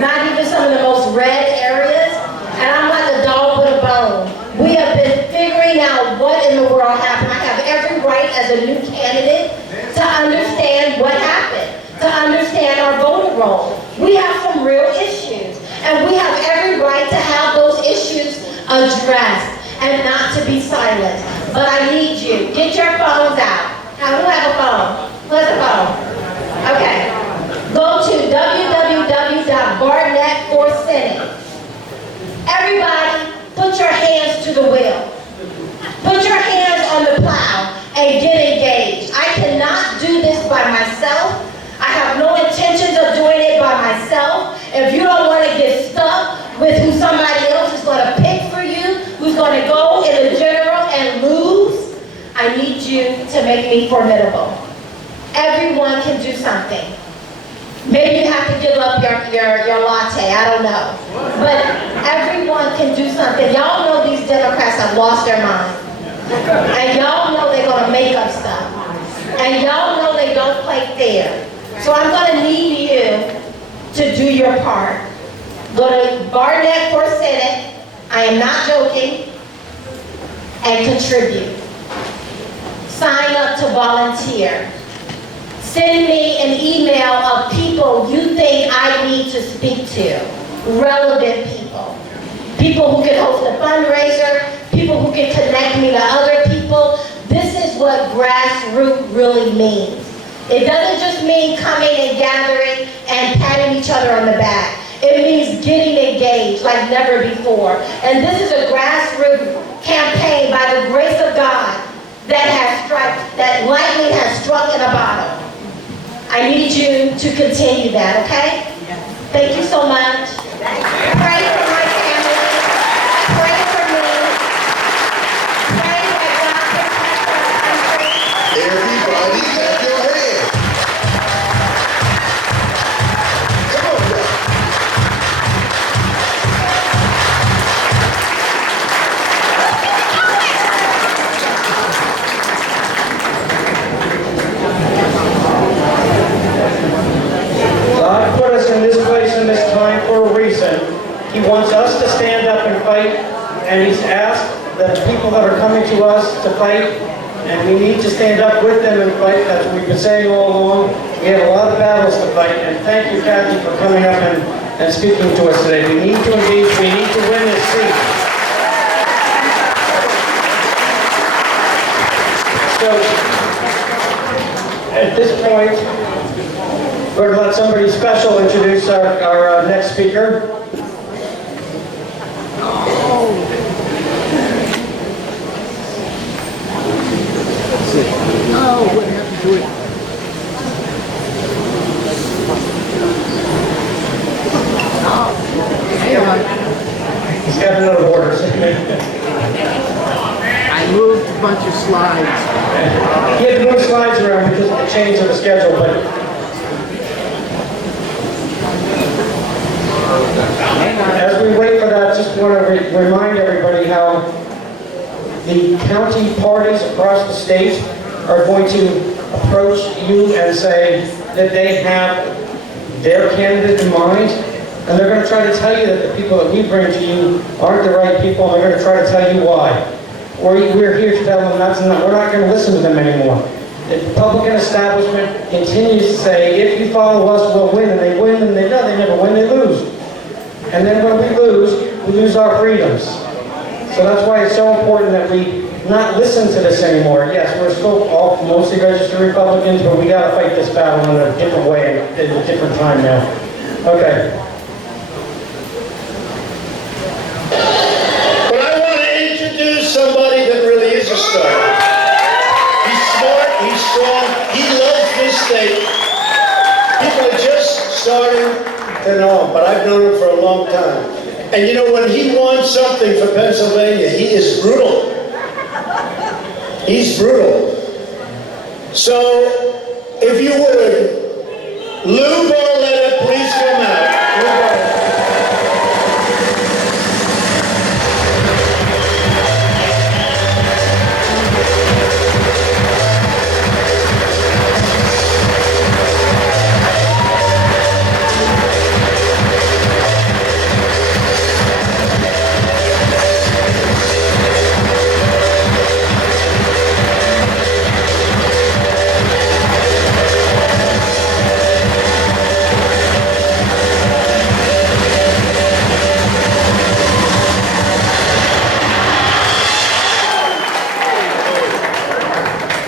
Not even some of the most red areas. And I'm like a dog with a bone. We have been figuring out what in the world happened. I have every right as a new candidate to understand what happened, to understand our voter roll. We have some real issues. And we have every right to have those issues addressed and not to be silent. But I need you. Get your phones out. Now, who have a phone? Who has a phone? Okay. Go to www.barnette4senate. Everybody, put your hands to the wheel. Put your hands on the plow and get engaged. I cannot do this by myself. I have no intentions of doing it by myself. If you don't want to get stuck with who somebody else is going to pick for you, who's going to go in the general and lose, I need you to make me formidable. Everyone can do something. Maybe you have to give up your latte, I don't know. But everyone can do something. Y'all know these Democrats have lost their mind. And y'all know they're going to make up stuff. And y'all know they don't play fair. So I'm gonna need you to do your part. Go to Barnette for Senate, I am not joking, and contribute. Sign up to volunteer. Send me an email of people you think I need to speak to. Relevant people. People who can host a fundraiser, people who can connect me to other people. This is what grassroots really means. It doesn't just mean coming and gathering and patting each other on the back. It means getting engaged like never before. And this is a grassroots campaign by the grace of God that lightning has struck in a bottle. I need you to continue that, okay? Thank you so much. Pray for my family. Pray for me. Pray that God protects our country. Everybody clap your hands. Come on, y'all. God put us in this place and this time for a reason. He wants us to stand up and fight, and He's asked the people that are coming to us to fight, and we need to stand up with them and fight, as we've been saying all along. We have a lot of battles to fight, and thank you, Kathy, for coming up and speaking to us today. We need to engage, we need to win this seat. So, at this point, we're going to let somebody special introduce our next speaker. What happened to it? He's got another order. I moved a bunch of slides. He had to move slides around because of the change of the schedule, but as we wait for that, just want to remind everybody how the county parties across the state are going to approach you and say that they have their candidate in mind, and they're going to try to tell you that the people that we bring to you aren't the right people, and they're going to try to tell you why. We're here to tell them we're not going to listen to them anymore. The Republican establishment continues to say, if you follow us, we'll win, and they win, and they never win, they lose. And then when we lose our freedoms. So that's why it's so important that we not listen to this anymore. Yes, we're still all mostly registered Republicans, but we got to fight this battle in a different way, in a different time now. Okay. But I want to introduce somebody that really is a star. He's smart, he's strong, he loves this state. People are just starting to know him, but I've known him for a long time. And you know, when he wants something for Pennsylvania, he is brutal. He's brutal. So, if you would, Lou Barletta, please come out. Lou Barletta.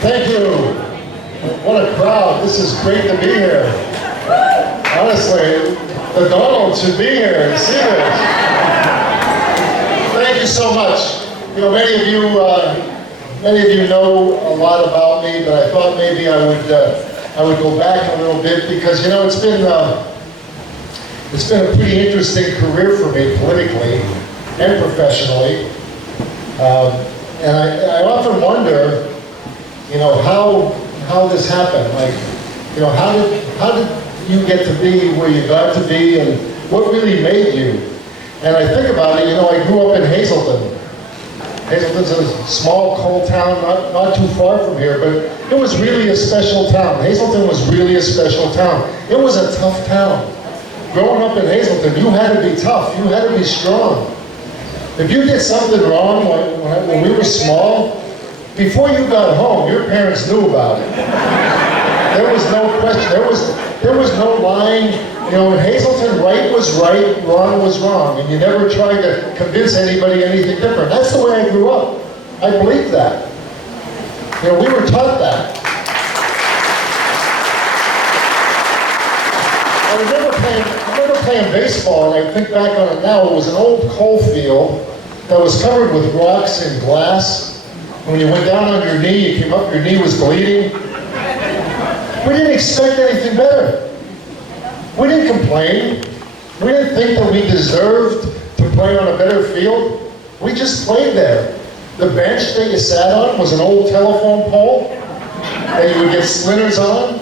Thank you. What a crowd. This is great to be here. Honestly, the Donald should be here and see this. Thank you so much. You know, many of you know a lot about me, but I thought maybe I would go back a little bit because, you know, it's been a pretty interesting career for me politically and professionally. And I often wonder, you know, how this happened. Like, you know, how did you get to be where you got to be, and what really made you? And I think about it, you know, I grew up in Hazelton. Hazleton's a small coal town, not too far from here, but it was really a special town. Hazleton was really a special town. It was a tough town. Growing up in Hazleton, you had to be tough, you had to be strong. If you did something wrong when we were small, before you got home, your parents knew about it. There was no question, there was no lying. You know, in Hazleton, right was right, wrong was wrong, and you never tried to convince anybody anything different. That's the way I grew up. I believed that. You know, we were taught that. I remember playing baseball, and I think back on it now. It was an old coal field that was covered with rocks and glass. When you went down on your knee, you came up, your knee was bleeding. We didn't expect anything better. We didn't complain. We didn't think that we deserved to play on a better field. We just played there. The bench that you sat on was an old telephone pole that you would get splinters on.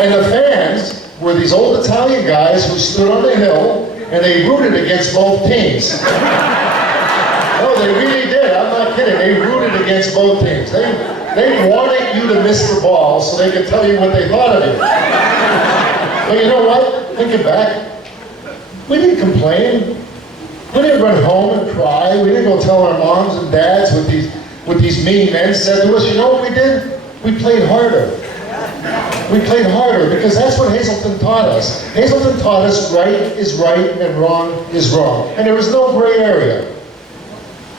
And the fans were these old Italian guys who stood on the hill and they rooted against both teams. No, they really did. I'm not kidding. They rooted against both teams. They wanted you to miss the ball so they could tell you what they thought of you. But you know what? Thinking back, we didn't complain. We didn't run home and cry. We didn't go tell our moms and dads what these mean men said to us. You know what we did? We played harder. We played harder because that's what Hazleton taught us. Hazleton taught us right is right and wrong is wrong. And there was no gray area.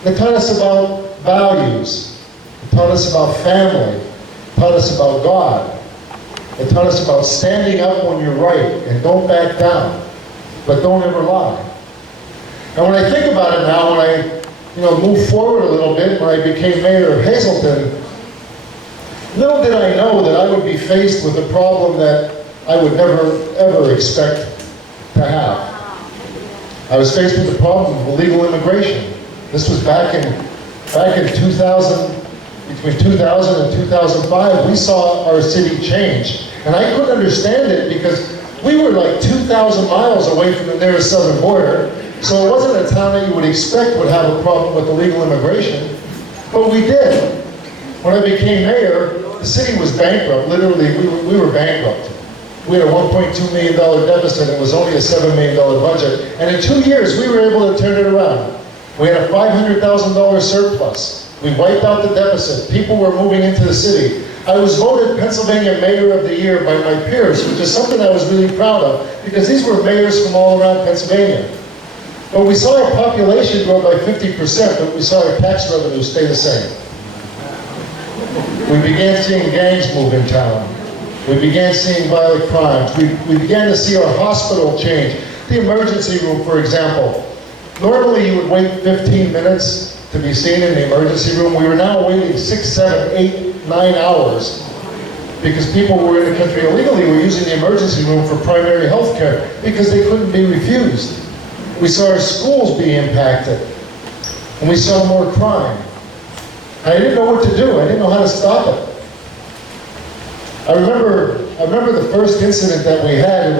It taught us about values. It taught us about family. It taught us about God. It taught us about standing up when you're right and don't back down, but don't ever lie. And when I think about it now, when I moved forward a little bit, when I became mayor of Hazleton, little did I know that I would be faced with a problem that I would never, ever expect to have. I was faced with the problem of illegal immigration. This was back in 2000, between 2000 and 2005, we saw our city change. And I couldn't understand it because we were like 2,000 miles away from the nearest southern border. So it wasn't a town that you would expect would have a problem with illegal immigration. But we did. When I became mayor, the city was bankrupt. Literally, we were bankrupt. We had a $1.2 million deficit. It was only a $7 million budget. And in 2 years, we were able to turn it around. We had a $500,000 surplus. We wiped out the deficit. People were moving into the city. I was voted Pennsylvania Mayor of the Year by my peers, which is something I was really proud of, because these were mayors from all around Pennsylvania. But we saw our population grow by 50%, but we saw our tax revenue stay the same. We began seeing gangs move in town. We began seeing violent crimes. We began to see our hospital change. The emergency room, for example. Normally you would wait 15 minutes to be seen in the emergency room. We were now waiting 6, 7, 8, 9 hours because people who were in the country illegally were using the emergency room for primary health care because they couldn't be refused. We saw our schools be impacted, and we saw more crime. And I didn't know what to do. I didn't know how to stop it. I remember the first incident that we had.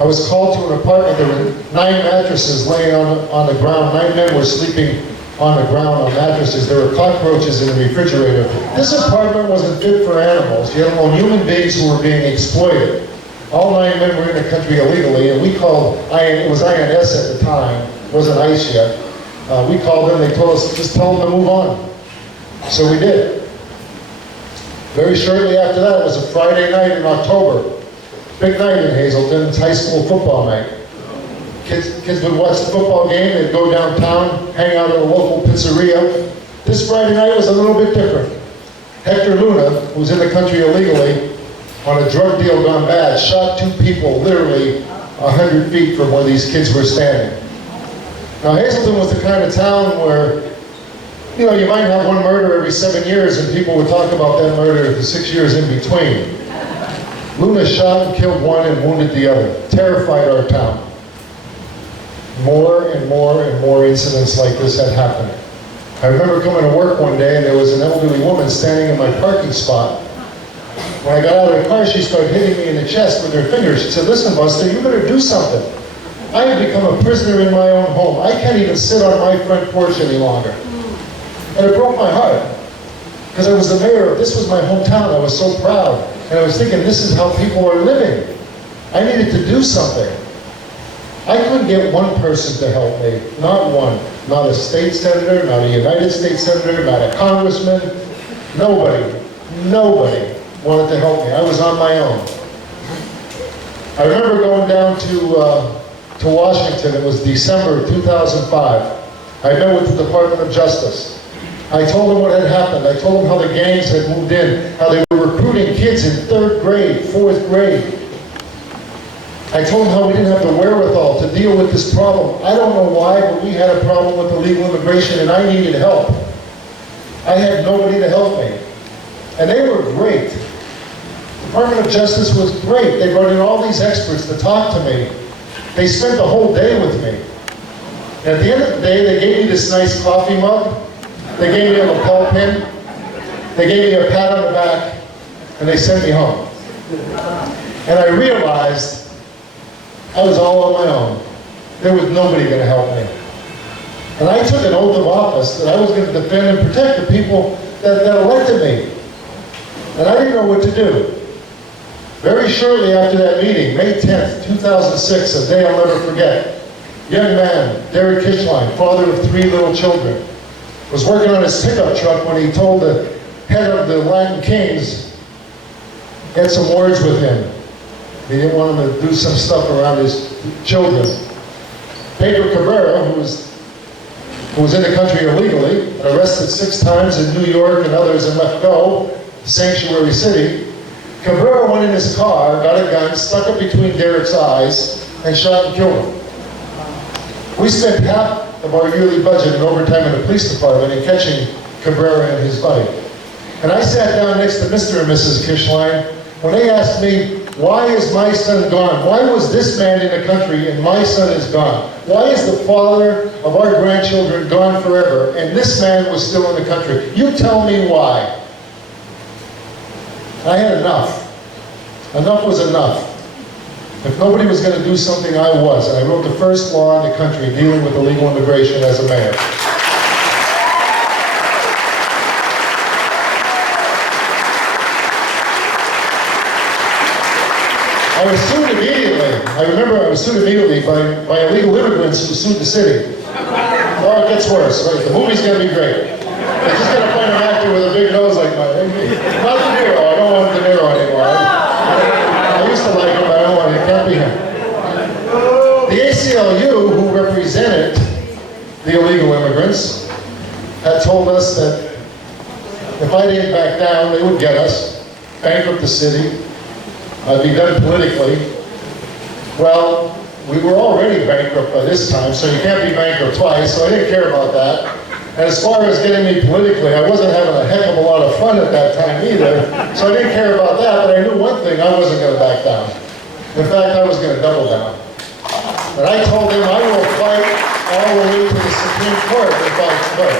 I was called to an apartment. There were 9 mattresses laying on the ground. 9 men were sleeping on the ground on mattresses. There were cockroaches in the refrigerator. This apartment wasn't fit for animals. You had human beings who were being exploited. All 9 men were in the country illegally, and we called, it was INS at the time, it wasn't ICE yet. We called them, they told us, just tell them to move on. So we did. Very shortly after that, it was a Friday night in October. Big night in Hazleton, it's high school football night. Kids would watch the football game, they'd go downtown, hang out at a local pizzeria. This Friday night was a little bit different. Hector Luna, who was in the country illegally, on a drug deal gone bad, shot 2 people literally 100 feet from where these kids were standing. Now Hazleton was the kind of town where, you might have 1 murder every 7 years and people would talk about that murder the 6 years in between. Luna shot and killed 1 and wounded the other. Terrified our town. More and more and more incidents like this had happened. I remember coming to work one day and there was an elderly woman standing in my parking spot. When I got out of the car, she started hitting me in the chest with her fingers. She said, "Listen, Buster, you better do something. I have become a prisoner in my own home. I can't even sit on my front porch any longer." And it broke my heart. Because I was the mayor, this was my hometown, I was so proud. And I was thinking, this is how people are living. I needed to do something. I couldn't get one person to help me, not one. Not a state senator, not a United States senator, not a congressman. Nobody wanted to help me. I was on my own. I remember going down to Washington, it was December 2005. I met with the Department of Justice. I told them what had happened. I told them how the gangs had moved in, how they were recruiting kids in 3rd grade, 4th grade. I told them how we didn't have the wherewithal to deal with this problem. I don't know why, but we had a problem with illegal immigration and I needed help. I had nobody to help me. And they were great. The Department of Justice was great. They brought in all these experts to talk to me. They spent the whole day with me. And at the end of the day, they gave me this nice coffee mug. They gave me a lapel pin. They gave me a pat on the back. And they sent me home. And I realized I was all on my own. There was nobody going to help me. And I took an oath of office that I was going to defend and protect the people that elected me. And I didn't know what to do. Very shortly after that meeting, May 10th, 2006, a day I'll never forget, young man, Derek Kishline, father of 3 little children, was working on his pickup truck when he told the head of the Latin Kings, he had some words with him. He didn't want him to do some stuff around his children. Pedro Cabrera, who was in the country illegally, arrested 6 times in New York and others and let go, sanctuary city. Cabrera went in his car, got a gun, stuck it between Derek's eyes, and shot and killed him. We spent half of our yearly budget in overtime in the police department in catching Cabrera and his bike. And I sat down next to Mr. and Mrs. Kishline when they asked me, why is my son gone? Why was this man in the country and my son is gone? Why is the father of our grandchildren gone forever and this man was still in the country? You tell me why. I had enough. Enough was enough. If nobody was going to do something, I was. And I wrote the first law in the country dealing with illegal immigration as a mayor. I was sued immediately. I remember I was sued immediately by illegal immigrants who sued the city. Oh, it gets worse, right? The movie's going to be great. They're just going to find an actor with a big nose like mine. Not De Niro. I don't want De Niro anymore. I used to like him, but I don't want him. It can't be him. The ACLU, who represented the illegal immigrants, had told us that if I didn't back down, they would get us, bankrupt the city, I'd be done politically. Well, we were already bankrupt by this time, so you can't be bankrupt twice, so I didn't care about that. And as far as getting me politically, I wasn't having a heck of a lot of fun at that time either, so I didn't care about that, but I knew one thing, I wasn't going to back down. In fact, I was going to double down. And I told him I will fight all the way to the Supreme Court if I could.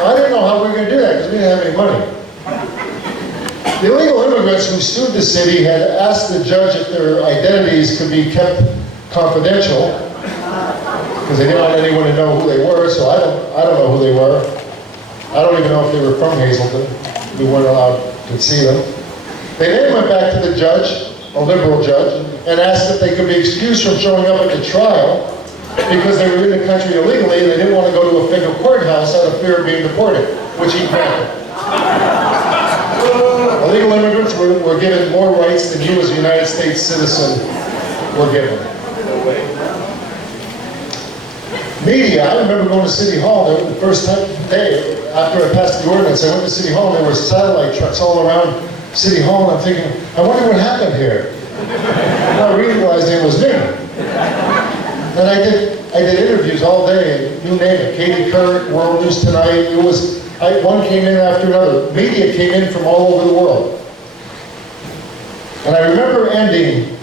Well, I didn't know how we were going to do that because we didn't have any money. The illegal immigrants who sued the city had asked the judge if their identities could be kept confidential because they didn't want anyone to know who they were, so I don't know who they were. I don't even know if they were from Hazleton. We weren't allowed to see them. They then went back to the judge, a liberal judge, and asked if they could be excused from showing up at the trial because they were in the country illegally and they didn't want to go to a federal courthouse out of fear of being deported, which he granted. Illegal immigrants were given more rights than you as a United States citizen were given. Media, I remember going to City Hall the first day after I passed the ordinance. I went to City Hall and there were satellite trucks all around City Hall and I'm thinking, I wonder what happened here. And I realized it was me. And I did interviews all day, and you name it, Katie Couric, World News Tonight. One came in after another. Media came in from all over the world. And I remember ending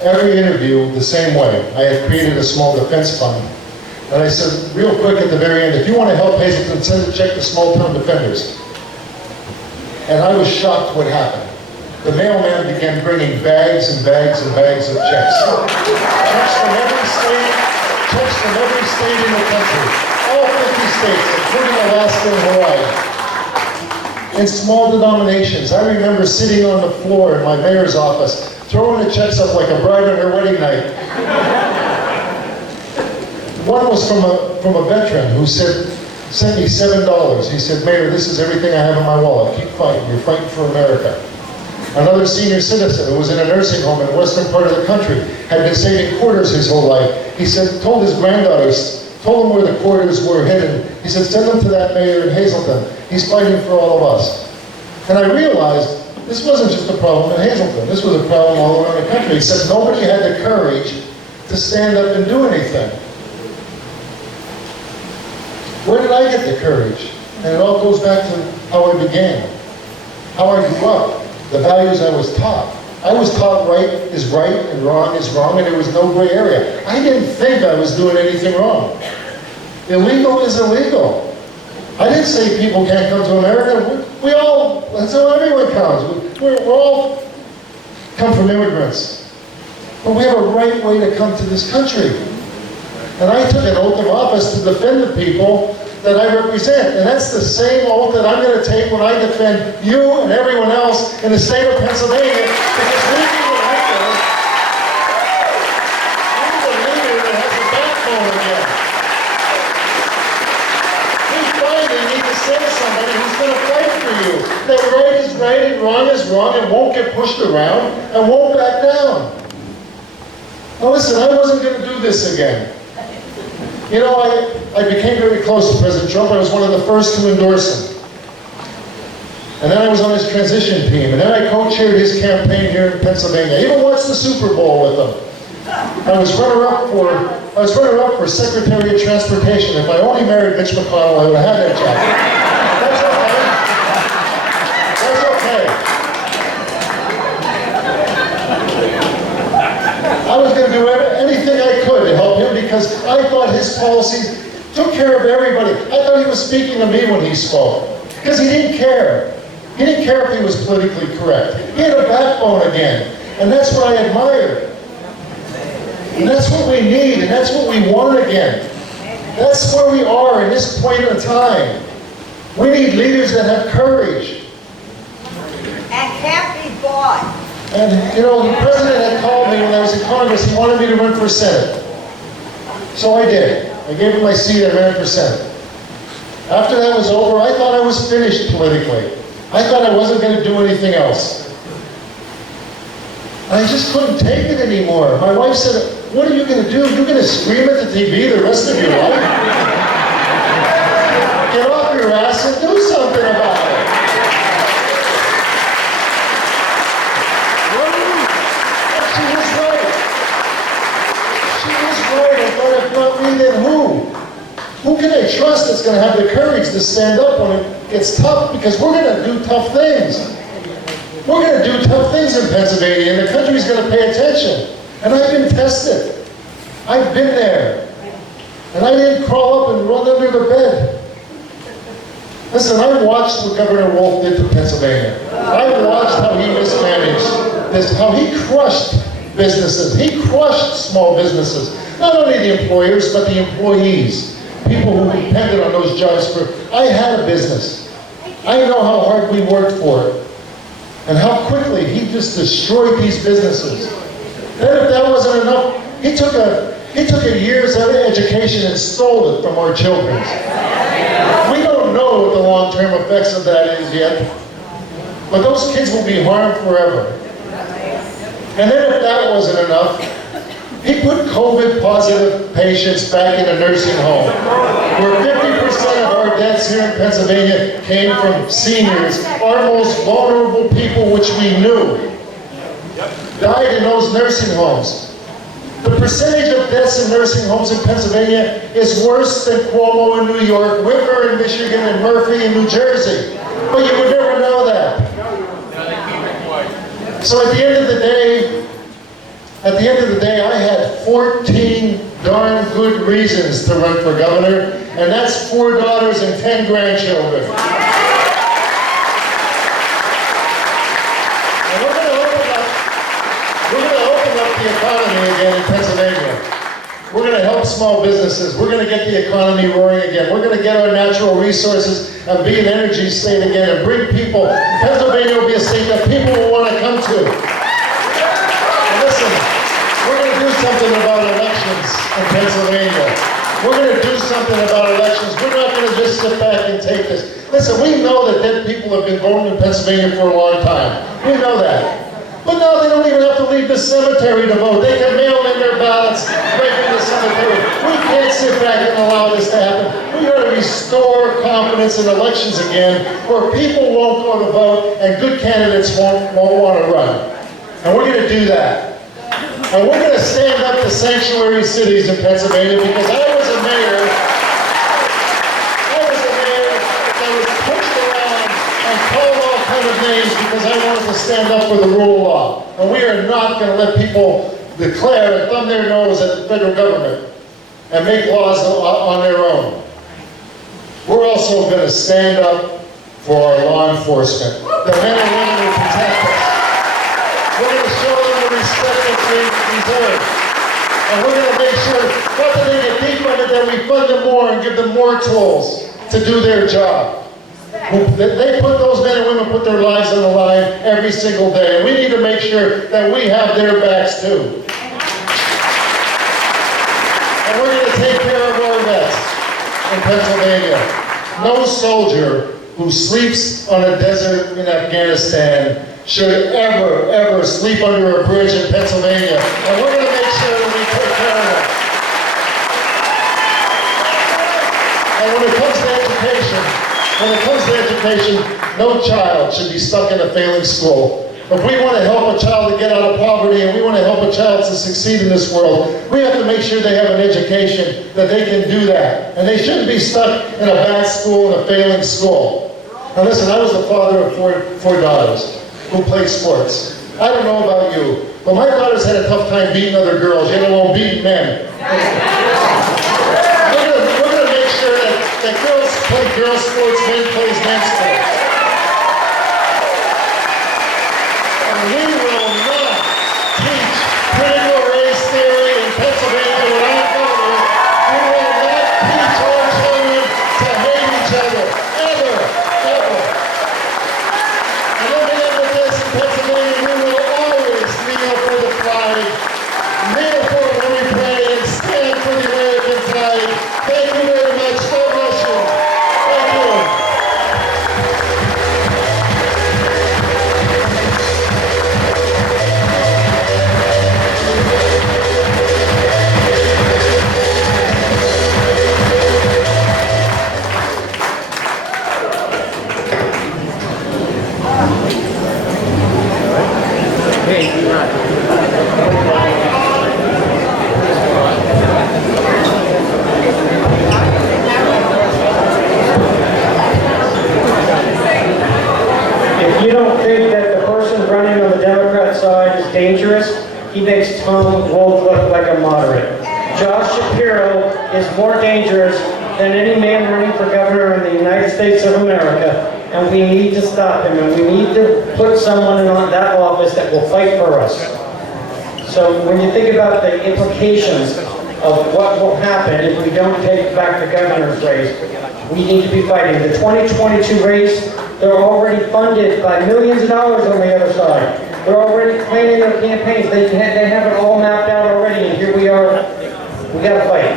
every interview the same way. I had created a small defense fund. And I said, real quick at the very end, if you want to help Hazleton, send a check to Small Town Defenders. And I was shocked what happened. The mailman began bringing bags and bags and bags of checks. Checks from every state in the country. All 50 states, including Alaska and Hawaii, in small denominations. I remember sitting on the floor in my mayor's office, throwing the checks up like a bride on her wedding night. One was from a veteran who sent me $7. He said, Mayor, this is everything I have in my wallet. Keep fighting. You're fighting for America. Another senior citizen who was in a nursing home in the western part of the country had been saving quarters his whole life. He said, told his granddaughters, told them where the quarters were hidden. He said, send them to that mayor in Hazleton. He's fighting for all of us. And I realized this wasn't just a problem in Hazleton. This was a problem all around the country, except nobody had the courage to stand up and do anything. Where did I get the courage? And it all goes back to how I began, how I grew up, the values I was taught. I was taught right is right and wrong is wrong, and there was no gray area. I didn't think I was doing anything wrong. Illegal is illegal. I didn't say people can't come to America. We all, that's how everyone comes. We're all come from immigrants. But we have a right way to come to this country. And I took an oath of office to defend the people that I represent. And that's the same oath that I'm going to take when I defend you and everyone else in the state of Pennsylvania. Because we need a leader. We need a leader that has a backbone again. We finally need to send somebody who's going to fight for you. That right is right and wrong is wrong and won't get pushed around and won't back down. Now listen, I wasn't going to do this again. You know, I became very close to President Trump. I was one of the first to endorse him. And then I was on his transition team. And then I co-chaired his campaign here in Pennsylvania. I even watched the Super Bowl with him. I was runner-up for Secretary of Transportation. If I only married Mitch McConnell, I would have had that job. That's okay. I was going to do anything I could to help him because I thought his policies took care of everybody. I thought he was speaking to me when he spoke because he didn't care. He didn't care if he was politically correct. He had a backbone again, and that's what I admired. And that's what we need, and that's what we want again. That's where we are in this point in time. We need leaders that have courage. And can't be bought. And, you know, the president had called me when I was in Congress. He wanted me to run for Senate. So I did. I gave him my seat. I ran for Senate. After that was over, I thought I was finished politically. I thought I wasn't going to do anything else. I just couldn't take it anymore. My wife said, what are you going to do? You're going to scream at the TV the rest of your life? Get off your ass and do something about it. She was right. She was right. I thought, if not me, then who? Who can I trust that's going to have the courage to stand up when it gets tough? Because we're going to do tough things. We're going to do tough things in Pennsylvania, and the country's going to pay attention. And I've been tested. I've been there. And I didn't crawl up and run under the bed. Listen, I watched what Governor Wolf did to Pennsylvania. I watched how he mismanaged this, how he crushed businesses. He crushed small businesses. Not only the employers, but the employees. People who depended on those jobs for, I had a business. I know how hard we worked for it. And how quickly he just destroyed these businesses. Then if that wasn't enough, he took a year's education and stole it from our children. We don't know what the long-term effects of that is yet. But those kids will be harmed forever. And then if that wasn't enough, he put COVID-positive patients back in a nursing home, where 50% of our deaths here in Pennsylvania came from seniors, our most vulnerable people, which we knew, died in those nursing homes. The percentage of deaths in nursing homes in Pennsylvania is worse than Cuomo in New York, Whitmer in Michigan, and Murphy in New Jersey. But you would never know that. So at the end of the day, I had 14 darn good reasons to run for governor, and that's 4 daughters and 10 grandchildren. And we're going to open up the economy again in Pennsylvania. We're going to help help small businesses. We're going to get the economy roaring again. We're going to get our natural resources and be an energy state again and bring people. Pennsylvania will be a state that people will want to come to. And listen, we're going to do something about elections in Pennsylvania. We're going to do something about elections. We're not going to just sit back and take this. Listen, we know that dead people have been voting in Pennsylvania for a long time. We know that. But now they don't even have to leave the cemetery to vote. They can mail in their ballots right in the cemetery. We can't sit back and allow this to happen. We got to restore confidence in elections again, where people won't go to vote and good candidates won't want to run. And we're going to do that. And we're going to stand up to sanctuary cities in Pennsylvania, because I was a mayor that was pushed around and called all kinds of names because I wanted to stand up for the rule of law. And we are not going to let people declare and thumb their nose at the federal government and make laws on their own. We're also going to stand up for our law enforcement, the men and women who protect us. We're going to show them the respect that they deserve. And we're going to make sure, not that they get defunded, that we fund them more and give them more tools to do their job. They put, those men and women put their lives on the line every single day. And we need to make sure that we have their backs too. And we're going to take care of our vets in Pennsylvania. No soldier who sleeps on a desert in Afghanistan should ever sleep under a bridge in Pennsylvania. And we're going to make sure that we take care of them. And when it comes to education, no child should be stuck in a failing school. If we want to help a child to get out of poverty and we want to help a child to succeed in this world, we have to make sure they have an education that they can do that. And they shouldn't be stuck in a bad school, in a failing school. Now listen, I was the father of four daughters who played sports. I don't know about you, but my daughters had a tough time beating other girls, let alone beating men. We're going to make sure that girls play girls' sports, men plays men's sports. And we will not teach critical race theory in Pennsylvania when I'm governor. We will not teach our children to hate each other, ever. And let me end with this, in Pennsylvania, we will always kneel for the flag, kneel for it when we pray, and stand for the American flag. Thank you very much. God bless you. Thank you. Hey, you're right. If you don't think that the person running on the Democrat side is dangerous, he makes Tom Wolf look like a moderate. Josh Shapiro is more dangerous than any man running for governor in the United States of America, and we need to stop him, and we need to put someone in that office that will fight for us. So when you think about the implications of what will happen if we don't take back the governor's race, we need to be fighting. The 2022 race, they're already funded by millions of dollars on the other side. They're already planning their campaigns. They have it all mapped out already, and here we are. We gotta fight.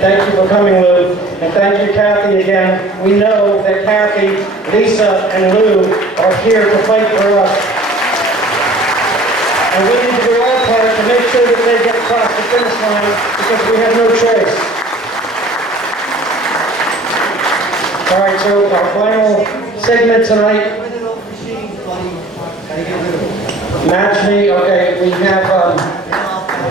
Thank you for coming, Lou, and thank you, Kathy, again. We know that Kathy, Lisa, and Lou are here to fight for us. And we need to do our part to make sure that they get across the finish line, because we have no choice. All right, so our final segment tonight. Match me, okay, we have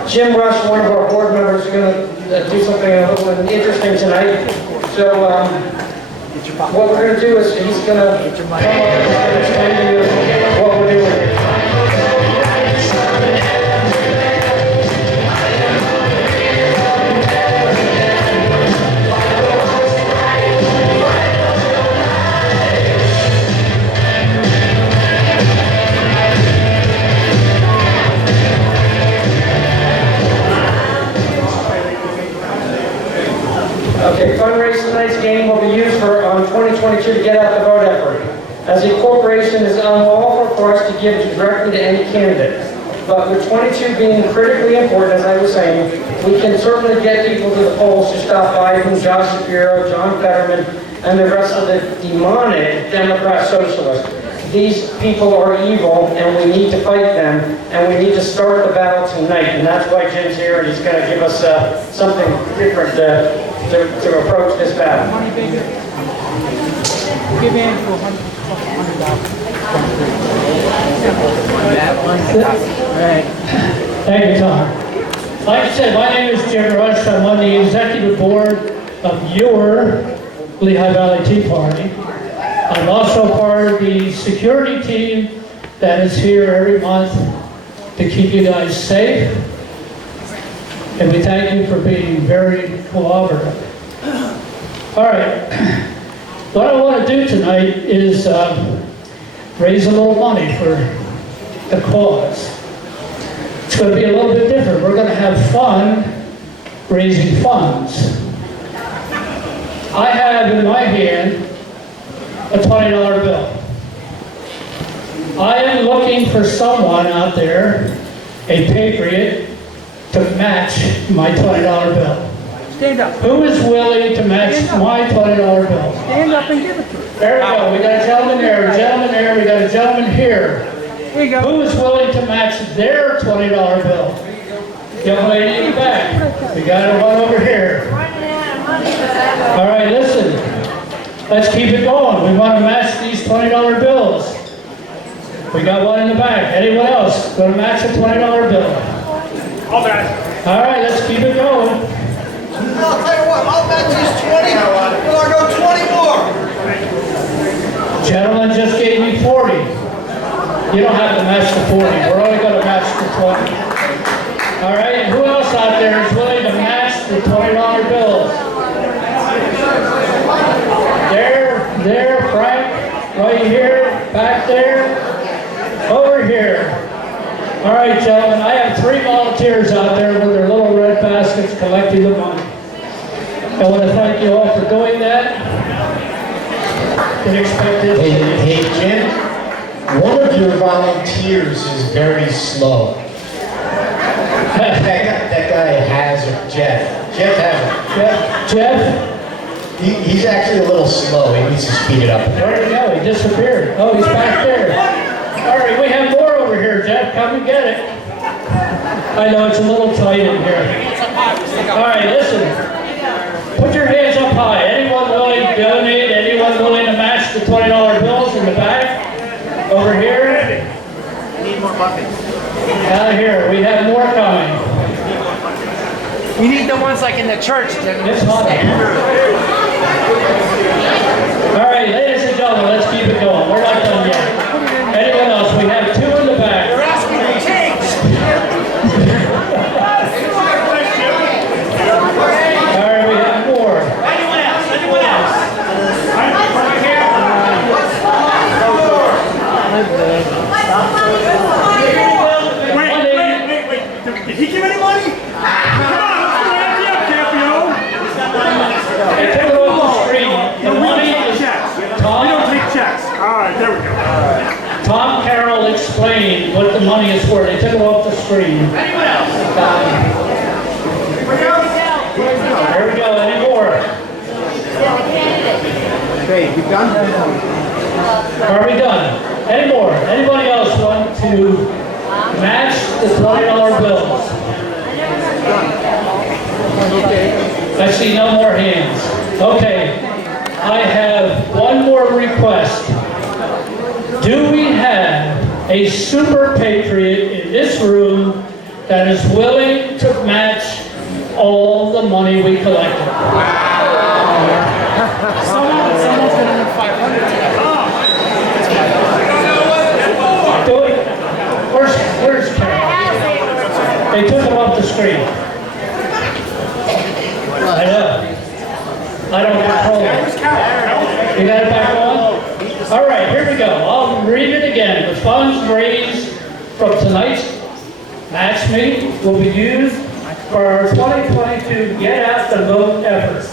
Jim Rush, one of our board members, is going to do something a little interesting tonight. So what we're going to do is he's going to come up and explain to you what we're doing here. But with 22 being critically important, as I was saying, we can certainly get people to the polls to stop by, from Josh Shapiro, John Fetterman, and the rest of the demonic Democrat socialists. These people are evil, and we need to fight them, and we need to start the battle tonight. And that's why Jim's here, and he's going to give us something different to approach this battle. Give Andrew $100. Thank you, Tom. Like I said, my name is Jim Rush. I'm on the executive board of your Lehigh Valley Tea Party. I'm also part of the security team that is here every month to keep you guys safe. And we thank you for being very cooperative. All right. What I want to do tonight is raise a little money for the cause. It's going to be a little bit different. We're going to have fun raising funds. I have in my hand a $20 bill. I am looking for someone out there, a patriot, to match my $20 bill. Stand up. Who is willing to match my $20 bill? Stand up and give it to her. There we go. We got a gentleman there, a gentleman there, we got a gentleman here. Here you go. Who is willing to match their $20 bill? Young lady in the back. We got one over here. All right, listen. Let's keep it going. We want to match these $20 bills. We got one in the back. Anyone else going to match a $20 bill? All right. All right, let's keep it going. I'll tell you what, I'll bet these 20, well, I'll go 20 more. Gentleman just gave me 40. You don't have to match the 40. We're only going to match the 20. All right, who else out there is willing to match the $20 bills? There, Frank, right here, back there, over here. All right, gentlemen, I have 3 volunteers out there with their little red baskets collecting the money. I want to thank you all for doing that. Didn't expect this. Hey, Jim, one of your volunteers is very slow. that guy has Jeff. Jeff has it. Jeff? He's actually a little slow. He needs to speed it up. Where did he go? He disappeared. Oh, he's back there. All right, we have more over here, Jeff. Come and get it. I know it's a little tight in here. All right, listen. Put your hands up high. Anyone willing to donate? Anyone willing to match the $20 bills in the back? Over here? Need more buckets. Out here. We have more coming. We need the ones like in the church. It's hot. All right, ladies and gentlemen, let's keep it going. We're not done yet. Anyone else? We have 2 in the back. You're asking for cakes. All right, we have more. Anyone else? Anyone else? Wait. Did he give any money? Come on, let's do it. Empty up, Campio. Hey, take it off the screen. The money is We don't take checks. All right, there we go. Tom Carroll explained what the money is for. They took it off the screen. Anyone else? There we go. Any more? Okay, you done? Are we done? Any more? Anybody else want to match the $20 bills? I see no more hands. Okay. I have one more request. Do we have a super patriot in this room that is willing to match all the money we collected? Someone's gonna need 500. Do it. Where's Carol? They took him off the screen. I know. I don't control it. You got it back on? All right, here we go. I'll read it again. The funds raised from tonight's match meeting will be used for our 2022 Get Out the Vote effort.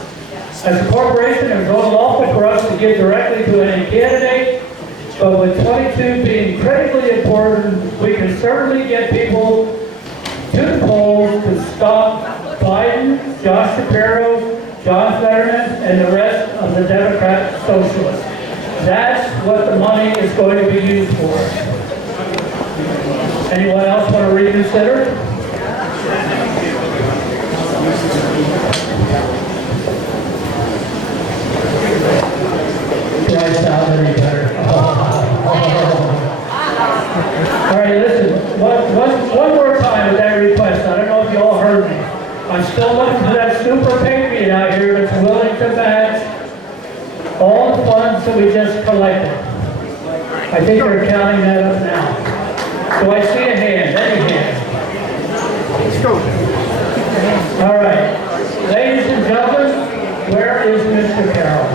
As a corporation, it is unlawful for us to give directly to any candidate, but with 22 being critically important, we can certainly get people Josh Shapiro, John Fetterman, and the rest of the Democrat Socialists. That's what the money is going to be used for. Anyone else want to reconsider? Do I sound any better? All right, listen, one more time with that request. I don't know if you all heard me. I'm still looking for that super patriot out here that's willing to match all the funds that we just collected. I think they're counting that up now. Do I see a hand? Any hand? Let's go. All right. Ladies and gentlemen, where is Mr. Carroll?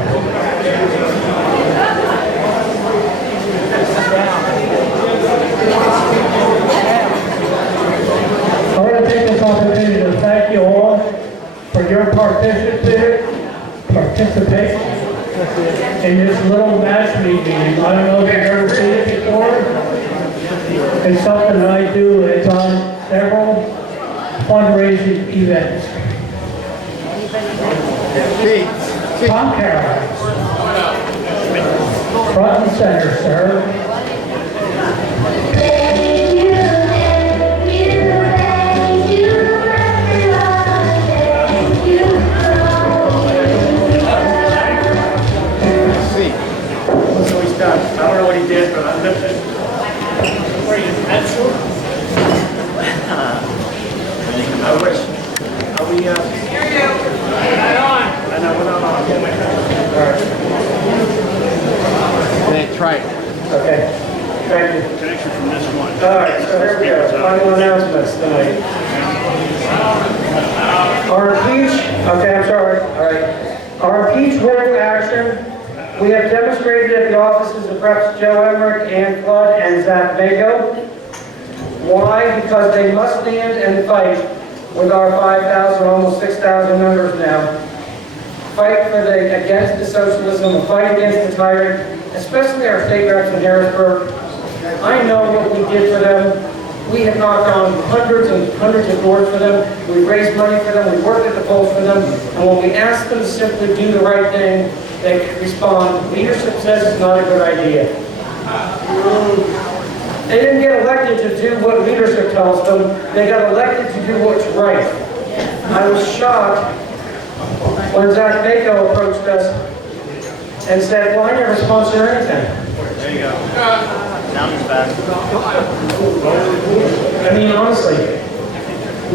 I want to take this opportunity to thank you all for your participation in this little match meeting. I don't know if you've ever seen it before. It's something that I do. It's on several fundraising events. Tom Carroll. Front and center, sir. I don't know what he did, but I'm just... Where are you, med school? I wish. Are we, Here we go. Right on. I know, we're not on. All right. That's right. Okay. Thank you. Connection from this one. All right, so here we go. Final announcements tonight. Our impeach, okay, I'm sorry. All right. Our impeach roll action. We have demonstrated at the offices of Reps. Joe Emmerich, Ann Flood, and Zach Vago. Why? Because they must stand and fight with our 5,000, almost 6,000 members now. Fight against the socialism, fight against the tyrant, especially our state reps in Harrisburg. I know what we did for them. We have knocked on hundreds and hundreds of doors for them. We've raised money for them. We've worked at the polls for them. And when we ask them to simply do the right thing, they respond, leadership says it's not a good idea. They didn't get elected to do what leadership tells them. They got elected to do what's right. I was shocked when Zach Vago approached us and said, well, I never sponsor anything. There you go. Now he's back. I mean, honestly,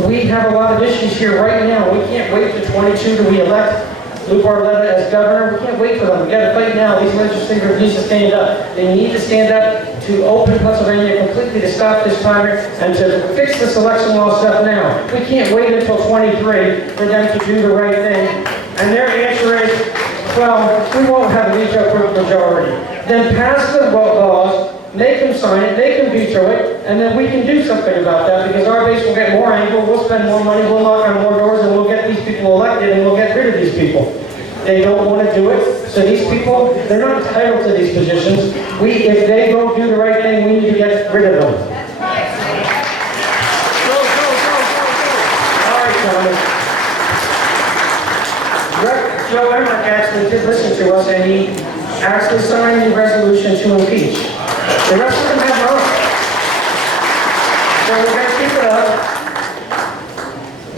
we have a lot of issues here right now. We can't wait to 22 till we elect Lou Barletta as governor. We can't wait for them. We got to fight now. These legislators need to stand up. They need to stand up to open Pennsylvania completely, to stop this tyrant, and to fix this election law stuff now. We can't wait until 23 for them to do the right thing. And their answer is, well, we won't have a veto proof majority. Then pass the laws, make them sign it, they can veto it, and then we can do something about that, because our base will get more angry, we'll spend more money, we'll knock on more doors, and we'll get these people elected, and we'll get rid of these people. They don't want to do it, so these people, they're not entitled to these positions. If they don't do the right thing, we need to get rid of them. All right, gentlemen. Joe Emmerich actually did listen to us, and he actually signed the resolution to impeach. The rest of them have not. So we're going to keep it up.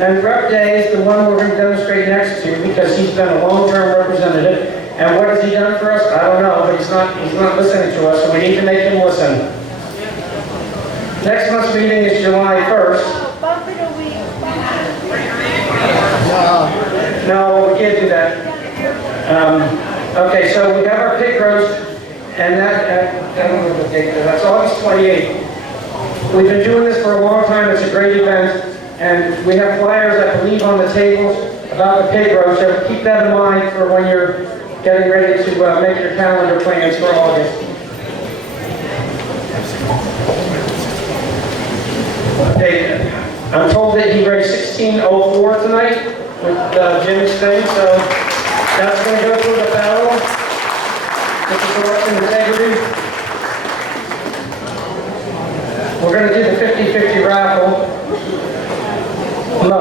And Rep. Day is the one we're going to demonstrate next to, because he's been a long-term representative. And what has he done for us? I don't know, but he's not listening to us, so we need to make him listen. Next month's meeting is July 1st. No, we can't do that. Okay, so we have our pig roast, and that's August 28th. We've been doing this for a long time. It's a great event. And we have flyers, I believe, on the tables about the pig roast. So keep that in mind for when you're getting ready to make your calendar plans for August. Okay, I'm told that he raised $16.04 tonight with Jim's thing, so that's going to go through the ballot. With the election integrity. We're going to do the 50-50 raffle. No.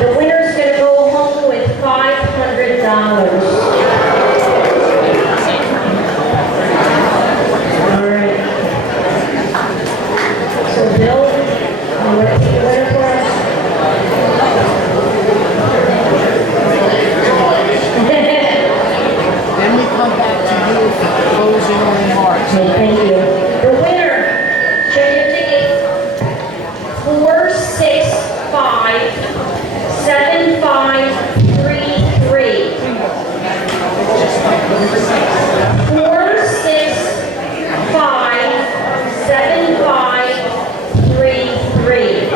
The winner's gonna go home with $500. All right. So Bill, you want to take the winner for us? Then we come back to you for closing remarks. Thank you. The winner, show your ticket, 4657533. 4657533.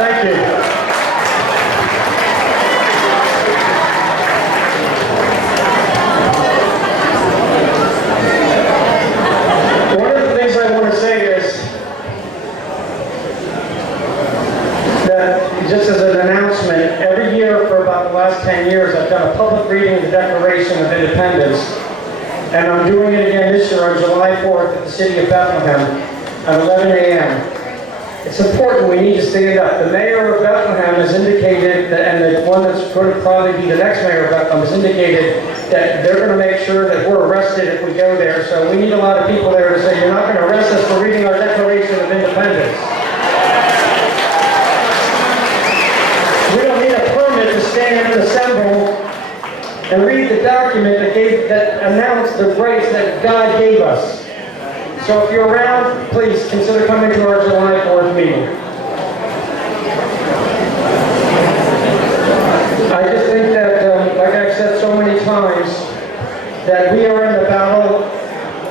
Thank you. One of the things I want to say is that, just as an announcement, every year for about the last 10 years, I've done a public reading of the Declaration of Independence, and I'm doing it again this year on July 4th at the city of Bethlehem at 11 a.m. It's important, we need to stand up. The mayor of Bethlehem has indicated, and the one that's going to probably be the next mayor of Bethlehem has indicated that they're going to make sure that we're arrested if we go there. So we need a lot of people there to say, you're not going to arrest us for reading our Declaration of Independence. We don't need a permit to stand and assemble and read the document that announced the rights that God gave us. So if you're around, please consider coming to our July 4th meeting. I just think that, like I've said so many times, that we are in the battle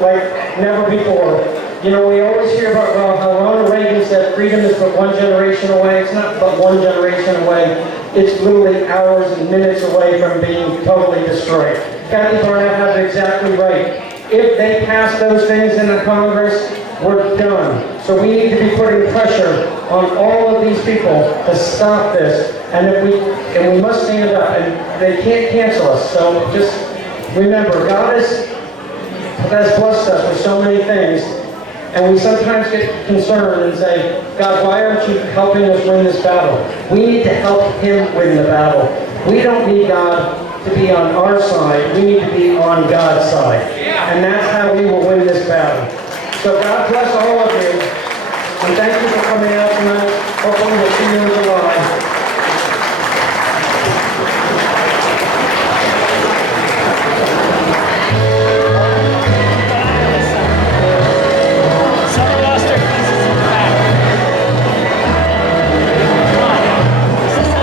like never before. You know, we always hear about how Ronald Reagan said freedom is but one generation away. It's not but one generation away. It's literally hours and minutes away from being totally destroyed. Kathy Barnette has it exactly right. If they pass those things in the Congress, we're done. So we need to be putting pressure on all of these people to stop this. And we must stand up, and they can't cancel us. So just remember, God has blessed us with so many things, and we sometimes get concerned and say, God, why aren't you helping us win this battle? We need to help Him win the battle. We don't need God to be on our side. We need to be on God's side. And that's how we will win this battle. So God bless